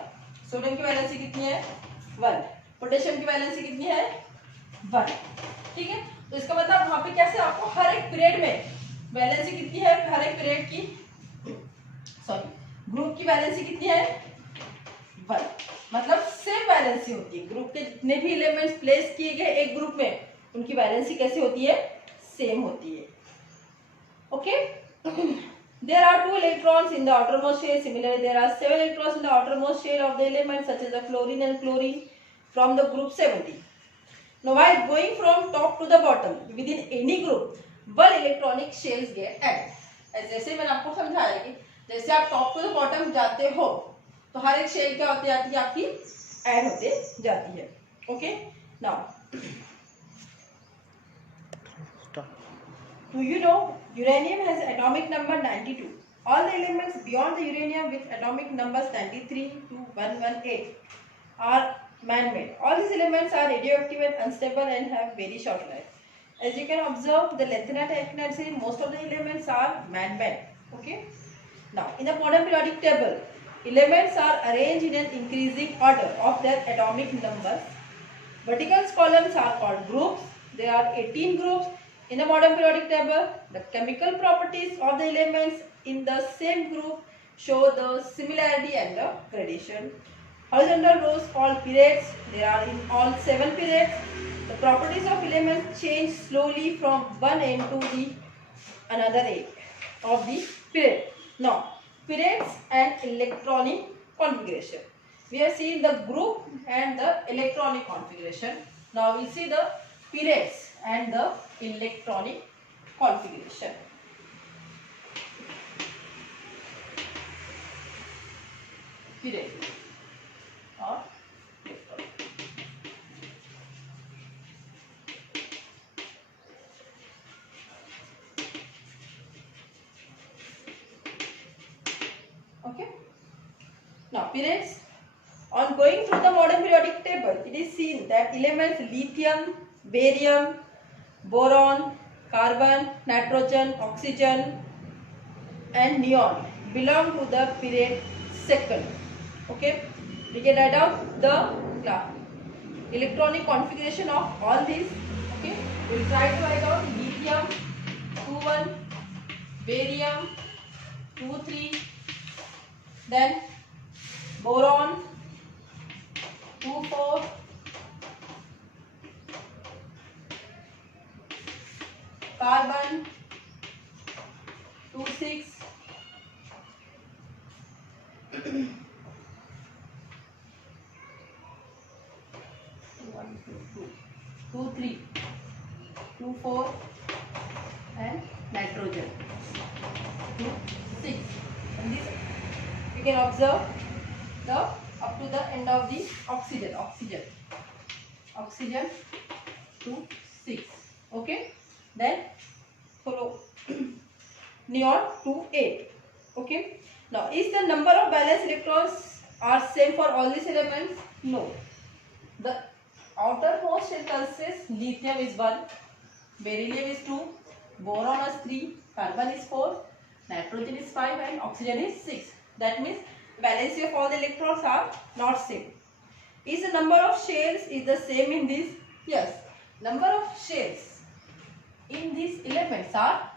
सोडियम की वैलेंसी कितनी है, 1। पोटेशियम की वैलेंसी कितनी है, 1। ठीक है, तो इसका मतलब वहां पे कैसे आपको हर एक पीरियड में वैलेंसी कितनी है, हर एक पीरियड की ग्रुप की वैलेंसी कितनी है, 1। मतलब सेम वैलेंसी होती है। ग्रुप के जितने भी एलिमेंट्स प्लेस किए गए एक ग्रुप में, उनकी वैलेंसी कैसी होती है, सेम होती है। Okay, there are 2 electrons in the outermost shell. Similarly, there are 7 electrons in the outermost shell of the elements such as the fluorine and chlorine from the group 70. Now, while going from top to the bottom within any group, 1 electronic shells get added. जैसे मैंने आपको समझाया कि जैसे आप top to the bottom जाते हो तो हर एक शेल क्या होती जाती है, आपकी ऐड होते जाती है। Okay, now do you know uranium has atomic number 92. All the elements beyond the uranium with atomic numbers 93 to 118 are man-made. All these elements are radioactive and unstable and have very short life. As you can observe, the lanthanide, actinide series, most of the elements are man-made. Okay. Now, in the modern periodic table, elements are arranged in an increasing order of their atomic numbers. Vertical columns are called groups. There are 18 groups in the modern periodic table. The chemical properties of the elements in the same group show the similarity and the gradation. Horizontal rows called periods. There are in all 7 periods. The properties of elements change slowly from one end to the another end of the period. Now, periods and electronic configuration. We have seen the group and the electronic configuration. Now we see the periods and the electronic configuration. Period or electronic. Okay. Now periods. On going through the modern periodic table, it is seen that elements lithium, barium, boron, carbon, nitrogen, oxygen and neon belong to the period second. Okay, we can write down the electronic configuration of all these. Okay, we will try to write down lithium 2,1, barium 2,3, then boron 2,4, carbon 2,6, 2,3, 2,4 and nitrogen 2,6. And this you can observe the up to the end of the oxygen 2,6. Okay, then follow neon 2,8. Okay, now is the number of valence electrons are same for all these elements? No. The outermost shell consists lithium is 1, beryllium is 2, boron is 3, carbon is 4, nitrogen is 5 and oxygen is 6. That means valency of all the electrons are not same. Is the number of shells is the same in this? Yes, number of shells in these elements are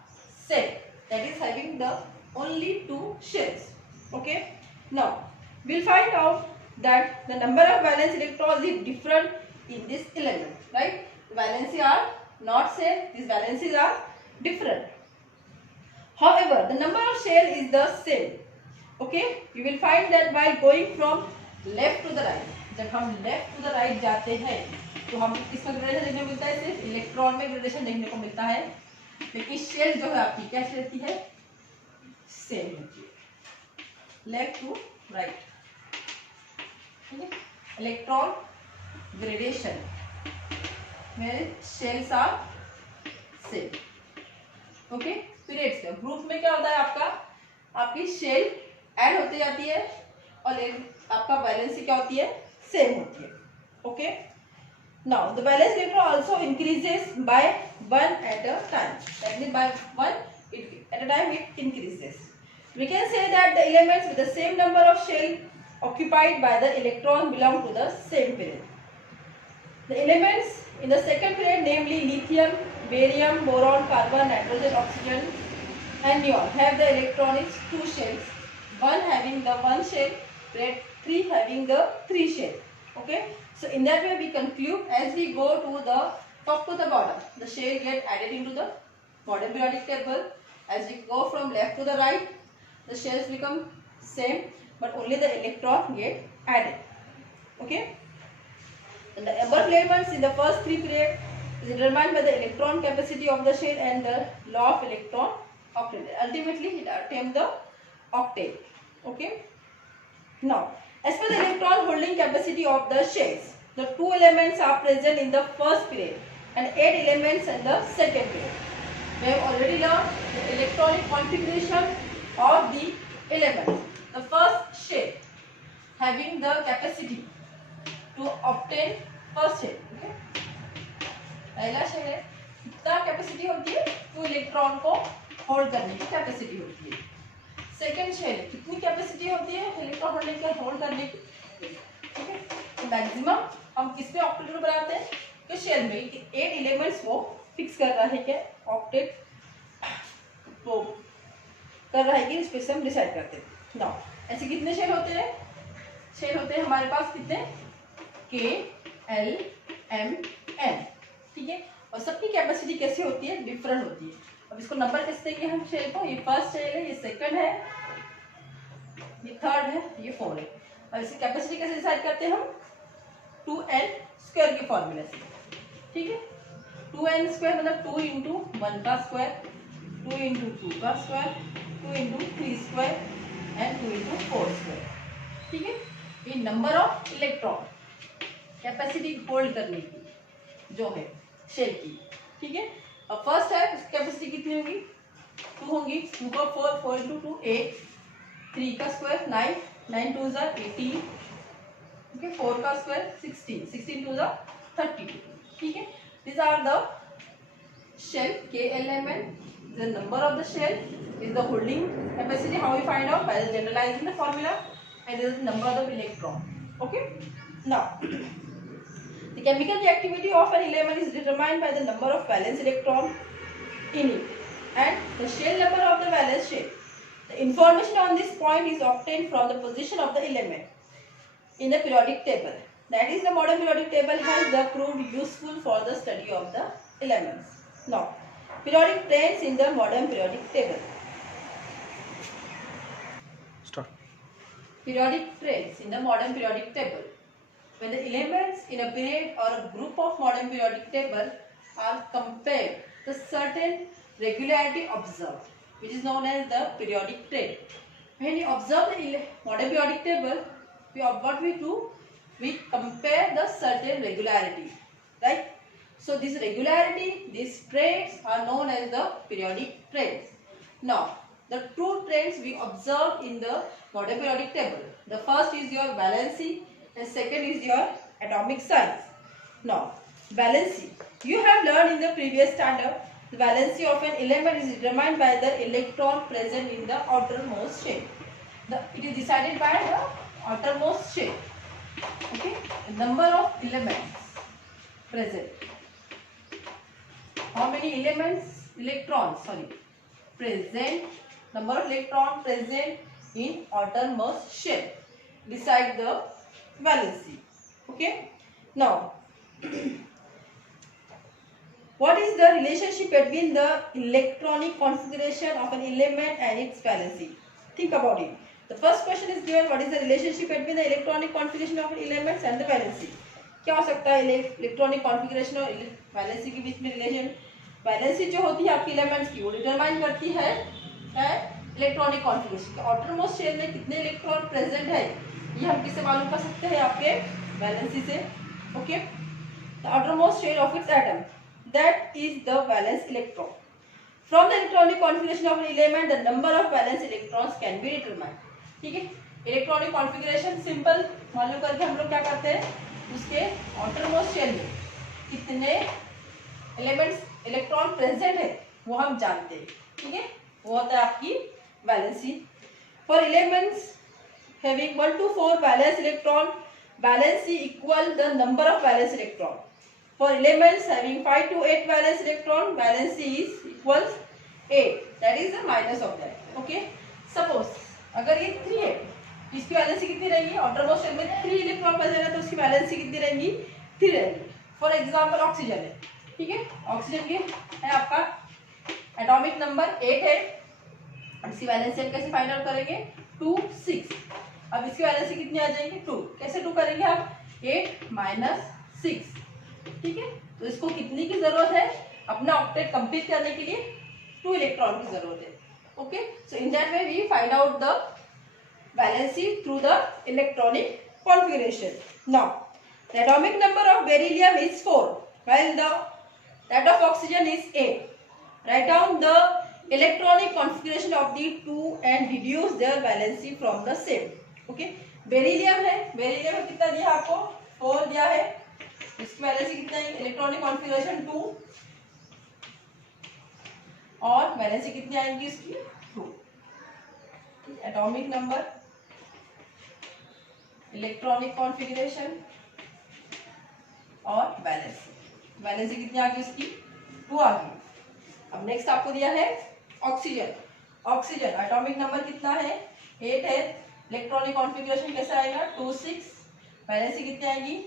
same. That is having the only 2 shells. Okay. Now we'll find out that the number of valence electrons is different in this element. Right? Valency are not same. These valencies are different. However, the number of shell is the same. Okay, you will find that by going from left to the right, जब हम left to the right जाते हैं तो हम किसमें gradation देखने को मिलता है? सिर्फ इलेक्ट्रॉन में ग्रेडेशन देखने को मिलता है, लेकिन शेल जो है आपकी कैसे रहती है? सेम होती है, लेफ्ट टू राइट. ठीक है, इलेक्ट्रॉन ग्रेडेशन में shells are same. Okay, periods का ग्रुप में क्या होता है आपका? आपकी शेल ऐड होती जाती है और आपका वैलेंसी क्या होती है? सेम होती है. Okay, now the valence electron also increases by 1 at a time. That means by 1 at a time it increases. We can say that the elements with the same number of shell occupied by the electron belong to the same period. The elements in the second period, namely lithium, barium, boron, carbon, nitrogen, oxygen, and neon, have the electronics 2 shells, one having the 1 shell, 3 having the 3 shell. Okay, so in that way we conclude as we go to the top to the bottom, the shell get added into the modern periodic table. As we go from left to the right, the shells become same, but only the electron get added. Okay, and the number of elements in the first 3 period is determined by the electron capacity of the shell and the law of electron octet. Ultimately it attains the octet. Okay, now as per the electron holding capacity of the shells, the 2 elements are present in the first period and 8 elements in the second period. We have already learned the electronic configuration of the elements. The first shell having the capacity to obtain first shell. Okay, पहला shell है, कितना capacity होती है? 2 electron को hold करने की capacity होती है. सेकंड शेल कितनी कैपेसिटी होती है इलेक्ट्रॉन होल्ड करने की? ओके, तो मैक्सिमम हम किस पे ऑक्टेट बनाते हैं? कि शेल में 8 एलिमेंट्स को फिक्स कर रहा है, क्या ऑक्टेट वो कर रहा है कि इस पे से हम डिसाइड करते हैं. नाउ ऐसे कितने शेल होते हैं? शेल होते हैं हमारे पास कितने? के, एल, एम, एन. ठीक है, और सबकी कैपेसिटी कैसे होती है? डिफरेंट होती है. अब इसको नंबर कैसे देंगे हम शेल को? ये फर्स्ट शेल है, ये सेकंड है, ये थर्ड है, ये 4 है. और इसकी कैपेसिटी कैसे डिसाइड करते हैं हम? 2n² के फॉर्मूले से. ठीक है, 2n² मतलब 2 इंटू 1 का स्क्वायर, 2 इंटू 2 का square, 2 into 3 square and 2 into 4 square. ठीक है, ये number of electron capacity hold करने की जो है शेल की. ठीक है, अब फर्स्ट है, उसकी कैपेसिटी कितनी होगी? 2 होगी. 2 का 4, 4 इंटू 2 8, 3 का स्क्वायर 9, 9 2 ज़ा 18. ओके, 4 का स्क्वायर 16, 16 2 ज़ा 32. ठीक है, these are the shell K element. The number of the shell is the holding capacity. How we find out? By the generalizing the formula, and this is the number of electron. Okay, now the chemical reactivity of an element is determined by the number of valence electron in it and the shell number of the valence shell. The information on this point is obtained from the position of the element in the periodic table. That is, the modern periodic table has proved useful for the study of the elements. Now, periodic trends in the modern periodic table. Start. Periodic trends in the modern periodic table. When the elements in a period or a group of modern periodic table are compared, the certain regularity observed, which is known as the periodic trend. When you observe the modern periodic table, what we do? We compare the certain regularity, right? So this regularity, these trends are known as the periodic trends. Now, the two trends we observe in the modern periodic table. The first is your valency and second is your atomic size. Now, valency. You have learned in the previous standard, the valency of an element is determined by the electron present in the outermost shell. It is decided by the outermost shell. Okay, the number of elements present. How many elements? Electrons, sorry, present. Number of electrons present in outermost shell. Decide the valency. Okay. Now, What is the relationship between the electronic configuration of an element and its valency? Think about it. The first question is given, what is the relationship between the electronic configuration of elements and the valency? क्या हो सकता है electronic configuration और valency के बीच में relation? Valency जो होती है आपकी एलिमेंट्स की वो डिटरमाइन करती है इलेक्ट्रॉनिक कॉन्फ़िगरेशन के आउटरमोस्ट शेल में कितने इलेक्ट्रॉन प्रेजेंट है, ये हम किससे मालूम कर सकते हैं? आपके वैलेंसी से. Okay, the outermost shell of its atom, that is the valence electron. From the electronic configuration of an element, the number of valence electrons can be determined. ठीक है, इलेक्ट्रॉनिक कॉन्फ़िगरेशन सिंपल मालूम करके हम लोग क्या करते हैं, उसके आउटरमोस्ट शेल में कितने एलिमेंट्स इलेक्ट्रॉन प्रेजेंट है वो हम जानते हैं. ठीक है, वो होता है आपकी valency. For elements having 1 to 4 valence electron, valency equal the number of valence electron. For elements having 5 to 8 valence electron, valency is equals 8. That is the minus of that. Okay. Suppose अगर ये 3 है, इसकी valency कितनी रहेगी? Outermost shell में 3 electron present है तो उसकी वैलेंसी कितनी रहेंगी? 3 रहेगी. फॉर एग्जांपल ऑक्सीजन है. ठीक है, ऑक्सीजन की है आपका एटॉमिक नंबर 8 है. इसकी वैलेंसी हम कैसे फाइंड आउट करेंगे? 2 6. अब इसकी वैलेंसी कितनी आ जाएंगी? 2. कैसे 2 करेंगे आप? 8 minus 6. ठीक है, तो इसको कितनी की जरूरत है अपना ऑक्टेट कंप्लीट करने के लिए? 2 इलेक्ट्रॉन की जरूरत है. Okay, so in that way we find out the valency through the electronic configuration. Now the atomic number of beryllium is 4 while that of oxygen is 8. Write down the electronic configuration of the two and deduce their valency from the same. Okay, beryllium है, beryllium में कितना दिया आपको? 4 दिया है. इसकी valency कितना है? इलेक्ट्रॉनिक कॉन्फ़िगरेशन 2 और वैलेंसी कितनी आएंगी इसकी? 2. एटॉमिक नंबर, इलेक्ट्रॉनिक कॉन्फ़िगरेशन और वैलेंसी. वैलेंसी कितनी आ गई उसकी? 2 आ गई. अब नेक्स्ट आपको दिया है ऑक्सीजन. ऑक्सीजन एटॉमिक नंबर कितना है? 8 है. इलेक्ट्रॉनिक कॉन्फ़िगरेशन कैसा आएगा? 2 6. वैलेंसी कितनी आएगी?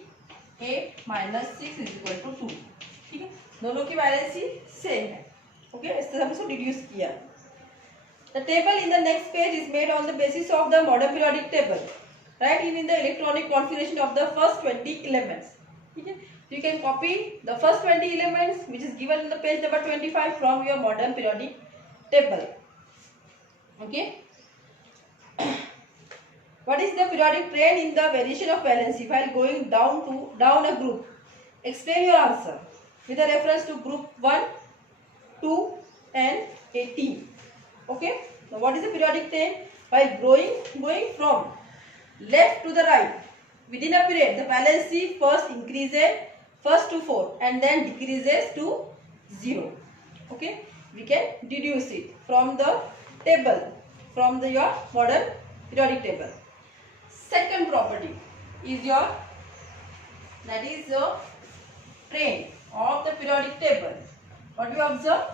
8 minus 6 is equal to 2. ठीक है, दोनों की वैलेंसी सेम है. ओके, इस तरह से डिड्यूस किया. The table in the next page is made on the basis of the modern periodic table. Write in the electronic configuration of the first 20 elements. ठीक है, you can copy the first 20 elements which is given in the page number 25 from your modern periodic table. Okay. What is the periodic trend in the variation of valency while going down a group? Explain your answer with a reference to group 1, 2 and 18. Okay. Now what is the periodic trend? While going from left to the right within a period, the valency first increases first to 4 and then decreases to 0. Okay. We can deduce it from the table, from your modern periodic table. Second property is that is the trend of the periodic table. What you observe?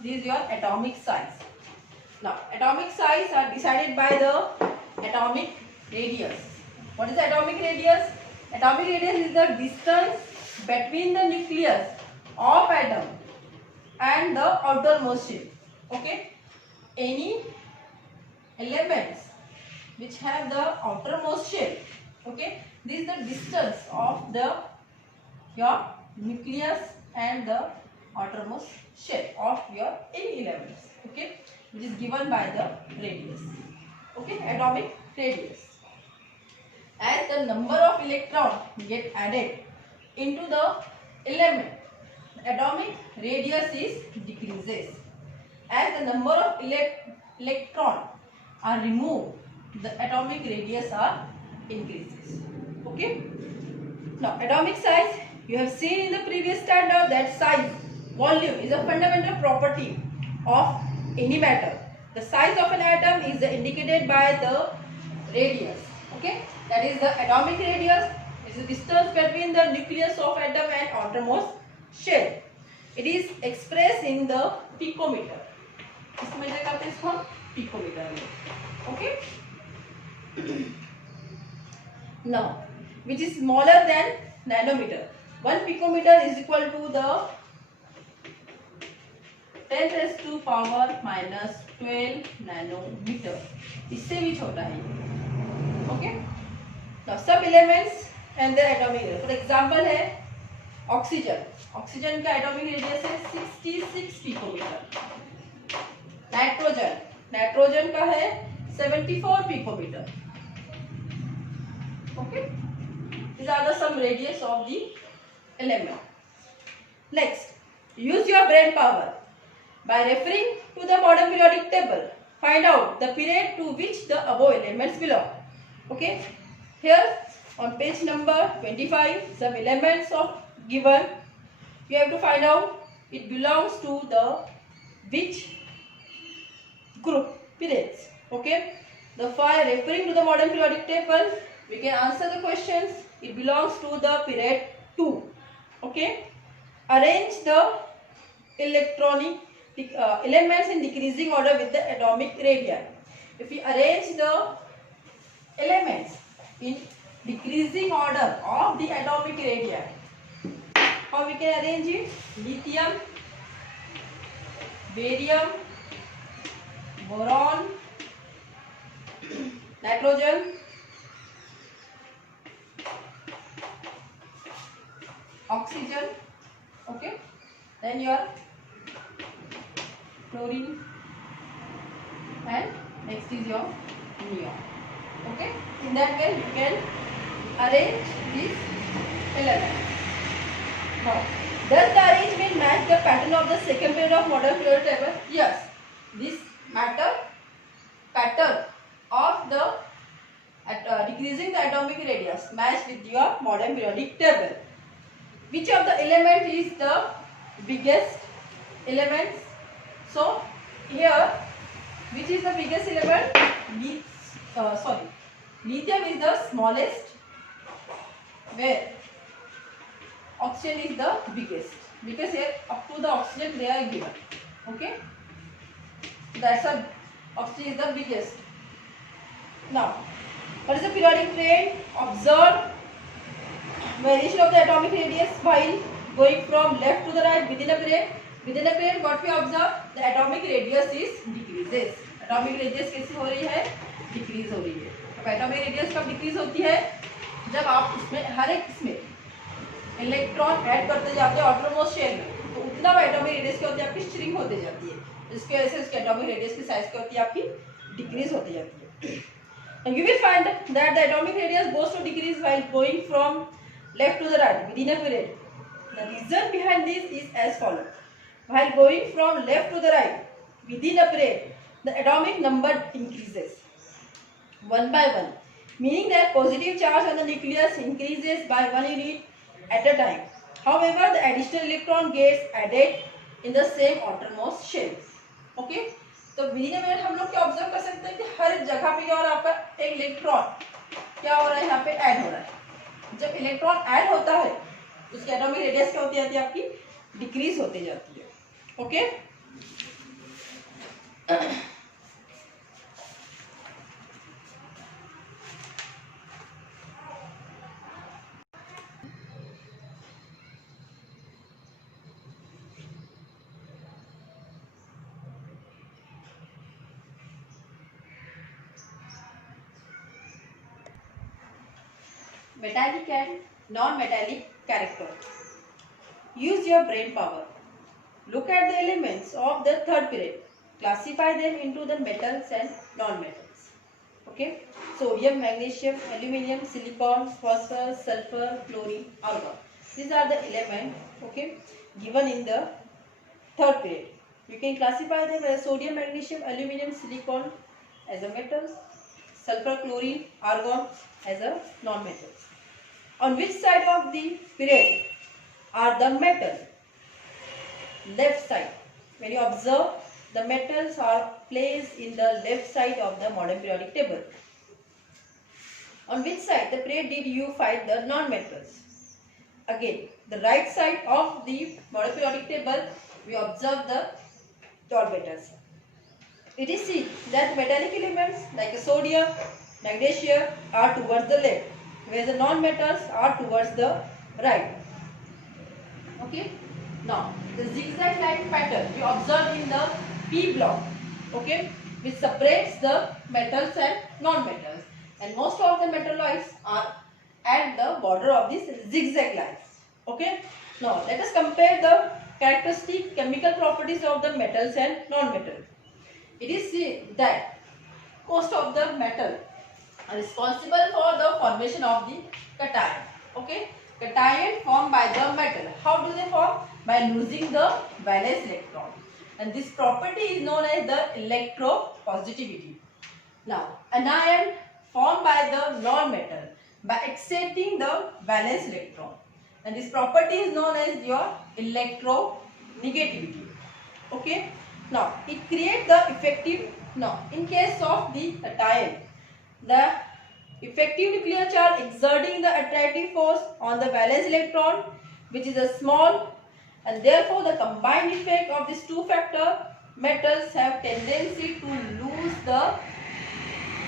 This is your atomic size. Now, atomic size are decided by the atomic radius. What is the atomic radius? Atomic radius is the distance between the nucleus of atom and the outermost shell. Okay, any elements which have the outermost shell, okay, this is the distance of your nucleus and the outermost shell of your any elements, okay, which is given by the radius. Okay, atomic radius. As the number of electrons get added into the element, the atomic radius is decreases. As the number of electrons are removed, the atomic radius are increases. Okay. Now, atomic size, you have seen in the previous standard that size, volume is a fundamental property of any matter. The size of an atom is indicated by the radius. Okay, that is the atomic radius. It is the distance between the nucleus of atom and outermost shell. It is expressed in the picometer. इस major करते हैं इसको हम picometer में. Okay. Now, which is smaller than nanometer. 1 picometer is equal to the 10⁻⁻12 nanometre, इससे भी छोटा है। ओके, नाउ सब elements and their atomic radius. For example है ऑक्सीजन, ऑक्सीजन का एटॉमिक रेडियस है 66 पिकोमीटर। नाइट्रोजन, नाइट्रोजन का है 74 picometre. Okay, these are the some radius of the element. Next, use your brain power by referring to the modern periodic table. Find out the period to which the above elements belong. Okay, here on page number 25, some elements of given. You have to find out it belongs to the which group periods. Okay, the file referring to the modern periodic table, we can answer the questions. It belongs to the period 2. Okay, arrange the electronic elements in decreasing order with the atomic radii. If we arrange the elements in decreasing order of the atomic radii, how we can arrange it? Lithium, barium, boron, nitrogen, oxygen. Okay, then your chlorine, and next is your neon. Okay, in that way you can arrange these elements. Now, does the arrangement match the pattern of the second period of modern periodic table? Yes, this pattern of the decreasing the atomic radius match with your modern periodic table. Which of the element is the biggest elements? So here, which is the biggest element? Lithium is the smallest, where oxygen is the biggest, because here up to the oxygen they are given. Okay, that's a oxygen is the biggest. Now, what is the periodic trend? Observe variation of the atomic radius while going from left to the right within a period. Within a period, what we observe? The atomic radius is decreases. Atomic radius कैसे हो रही है? Decrease हो रही है. अब atomic radius कब decrease होती है? जब आप इसमें हर एक इसमें इलेक्ट्रॉन ऐड करते जाते हैं outermost shell में, तो उतना एटॉमिक रेडियस क्या होती है आपकी श्रिंक होते जाती है, जिसकी वजह से उसके एटॉमिक रेडियस की साइज क्या होती है आपकी डिक्रीज होती जाती है. And you will find that the atomic radius goes to decrease while going from left to the right within a period. The reason behind this is as follows. While going from left to the right within a period, the atomic number increases one by one, meaning that positive charge on the nucleus increases by 1 unit at a time. However, the additional electron gets added in the same outermost shell. Okay, तो within a period हम लोग क्या observe कर सकते हैं कि हर जगह पे क्या हो रहा है, आपका एक इलेक्ट्रॉन क्या हो रहा है, यहाँ पे ऐड हो रहा है. जब इलेक्ट्रॉन ऐड होता है उसकी एटॉमिक रेडियस क्या होती जाती है आपकी डिक्रीज होती जाती है. Okay, metallic and non-metallic character. Use your brain power. Look at the elements of the third period. Classify them into the metals and non-metals. Okay, sodium, magnesium, aluminium, silicon, phosphorus, sulfur, chlorine, argon. These are the elements, okay, given in the third period. You can classify them as sodium, magnesium, aluminium, silicon as a metals, sulfur, chlorine, argon as a non-metals. On which side of the period are the metals? Left side. When you observe, the metals are placed in the left side of the modern periodic table. On which side the period did you find the non-metals? Again, the right side of the modern periodic table, we observe the non-metals. It is seen that metallic elements like sodium, magnesium are towards the left, whereas the non-metals are towards the right. Okay. Now, the zigzag line pattern we observe in the P block, okay, which separates the metals and non-metals, and most of the metalloids are at the border of these zigzag lines. Okay. Now, let us compare the characteristic chemical properties of the metals and non-metals. It is seen that most of the metal are responsible for the formation of the cation. Okay. Cation formed by the metal. How do they form? By losing the valence electron. And this property is known as the electropositivity. Now, anion formed by the non-metal by accepting the valence electron. And this property is known as your electronegativity. Okay. Now, it creates the effective. Now, in case of the cation, the effective nuclear charge exerting the attractive force on the valence electron, which is a small, and therefore the combined effect of these two factors, metals have tendency to lose the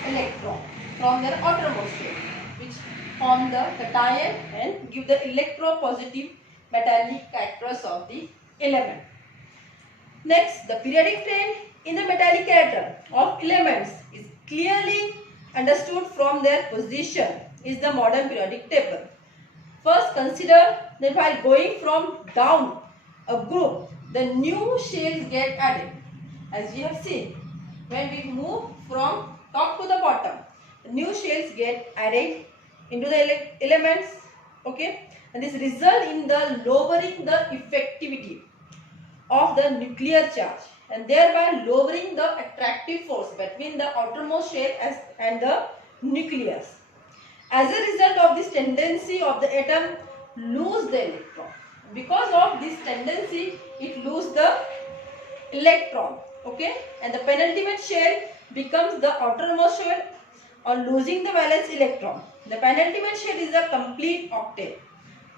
electron from their outermost shell, which form the cation and give the electropositive metallic characters of the element. Next, the periodic trend in the metallic character of elements is clearly understood from their position is the modern periodic table. First, consider that while going from down a group, the new shells get added. As we have seen, when we move from top to the bottom, the new shells get added into the elements. Okay, and this result in the lowering the effectivity of the nuclear charge and thereby lowering the attractive force between the outermost shell and the nucleus. As a result of this tendency of the atom lose the electron. Because of this tendency, it lose the electron. Okay, and the penultimate shell becomes the outermost shell on losing the valence electron. The penultimate shell is a complete octet.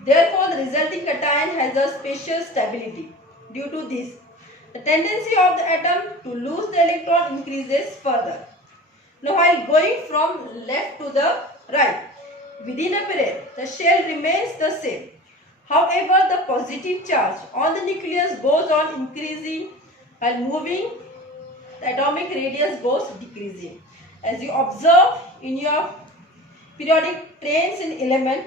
Therefore, the resulting cation has a special stability. Due to this, the tendency of the atom to lose the electron increases further. Now, while going from left to the right, within a period, the shell remains the same. However, the positive charge on the nucleus goes on increasing while moving, the atomic radius goes decreasing. As you observe in your periodic trains in element,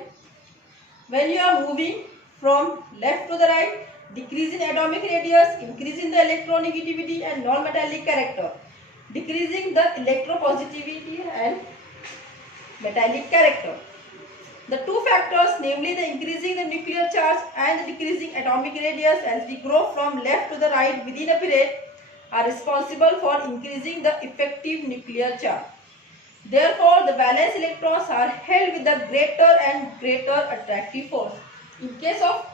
when you are moving from left to the right, decreasing atomic radius, increasing the electronegativity and non-metallic character, decreasing the electropositivity and metallic character. The two factors, namely the increasing the nuclear charge and the decreasing atomic radius as we grow from left to the right within a period, are responsible for increasing the effective nuclear charge. Therefore, the valence electrons are held with the greater and greater attractive force. In case of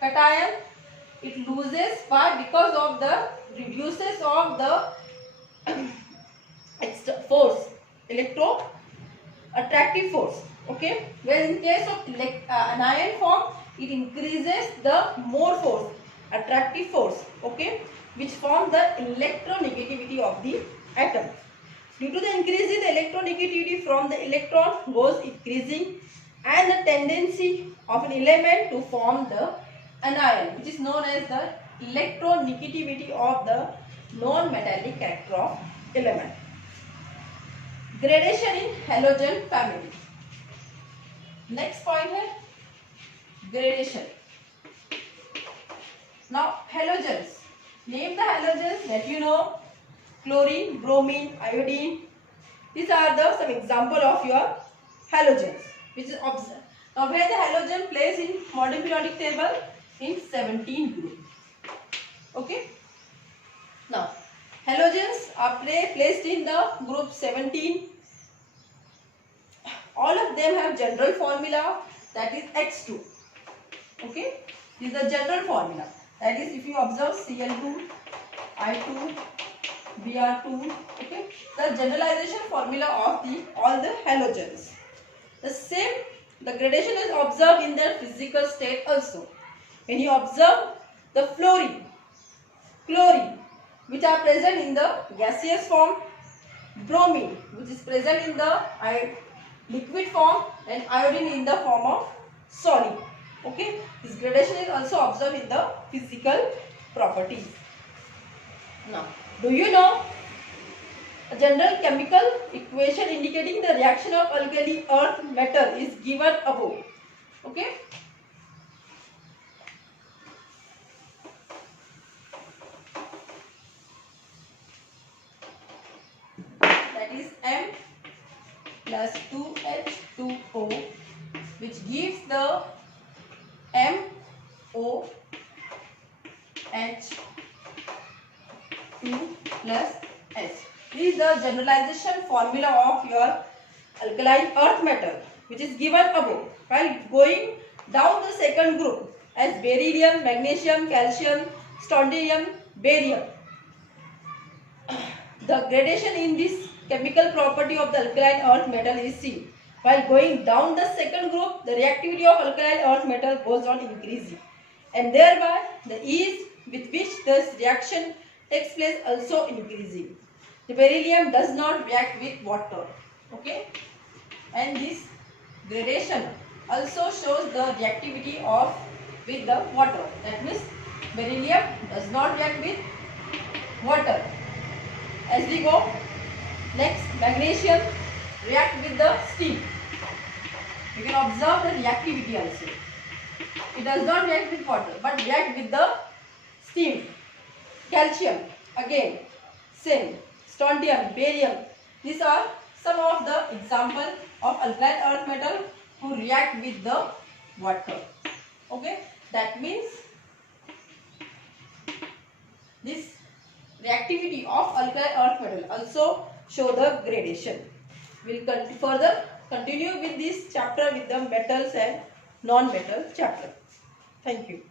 cation, it loses because of the reduces of the force, electro attractive force. Okay, whereas in case of anion form, it increases the more force, attractive force. Okay, which form the electronegativity of the atom. Due to the increase in the electronegativity from the electron goes increasing, and the tendency of an element to form the anion, which is known as the electronegativity of the non-metallic character of element. Gradation in halogen family. Next point है gradation. Now halogens. Name the halogens that you know: chlorine, bromine, iodine. These are the some example of your halogens, which is observed. Now where the halogen plays in modern periodic table? In 17 group. Okay. Now halogens are placed in the group 17. All of them have general formula, that is H2. Okay, this is the general formula. That is, if you observe Cl2, I2, Br2. Okay, the generalization formula of all the halogens. The same, the gradation is observed in their physical state also. When you observe the fluorine, chlorine, which are present in the gaseous form, bromine, which is present in the liquid form, and iodine in the form of solid. Okay, this gradation is also observed in the physical properties. Now, do you know a general chemical equation indicating the reaction of alkali earth metal is given above? Okay. That is M plus 2H2O, which gives the MOH2 plus H. This is the generalization formula of your alkaline earth metal, which is given above. While going down the second group as beryllium, magnesium, calcium, strontium, barium, the gradation in this chemical property of the alkaline earth metal is seen. While going down the second group, the reactivity of alkaline earth metal goes on increasing, and thereby the ease with which this reaction takes place also increasing. The beryllium does not react with water. Okay, and this gradation also shows the reactivity of with the water. That means beryllium does not react with water. As we go next, magnesium react with the steam. You can observe the reactivity also. It does not react with water but react with the steam. Calcium again same. Strontium, barium, these are some of the example of alkaline earth metal who react with the water. Okay, that means this reactivity of alkaline earth metal also show the gradation. We will further continue with this chapter with the metals and non-metal chapter. Thank you.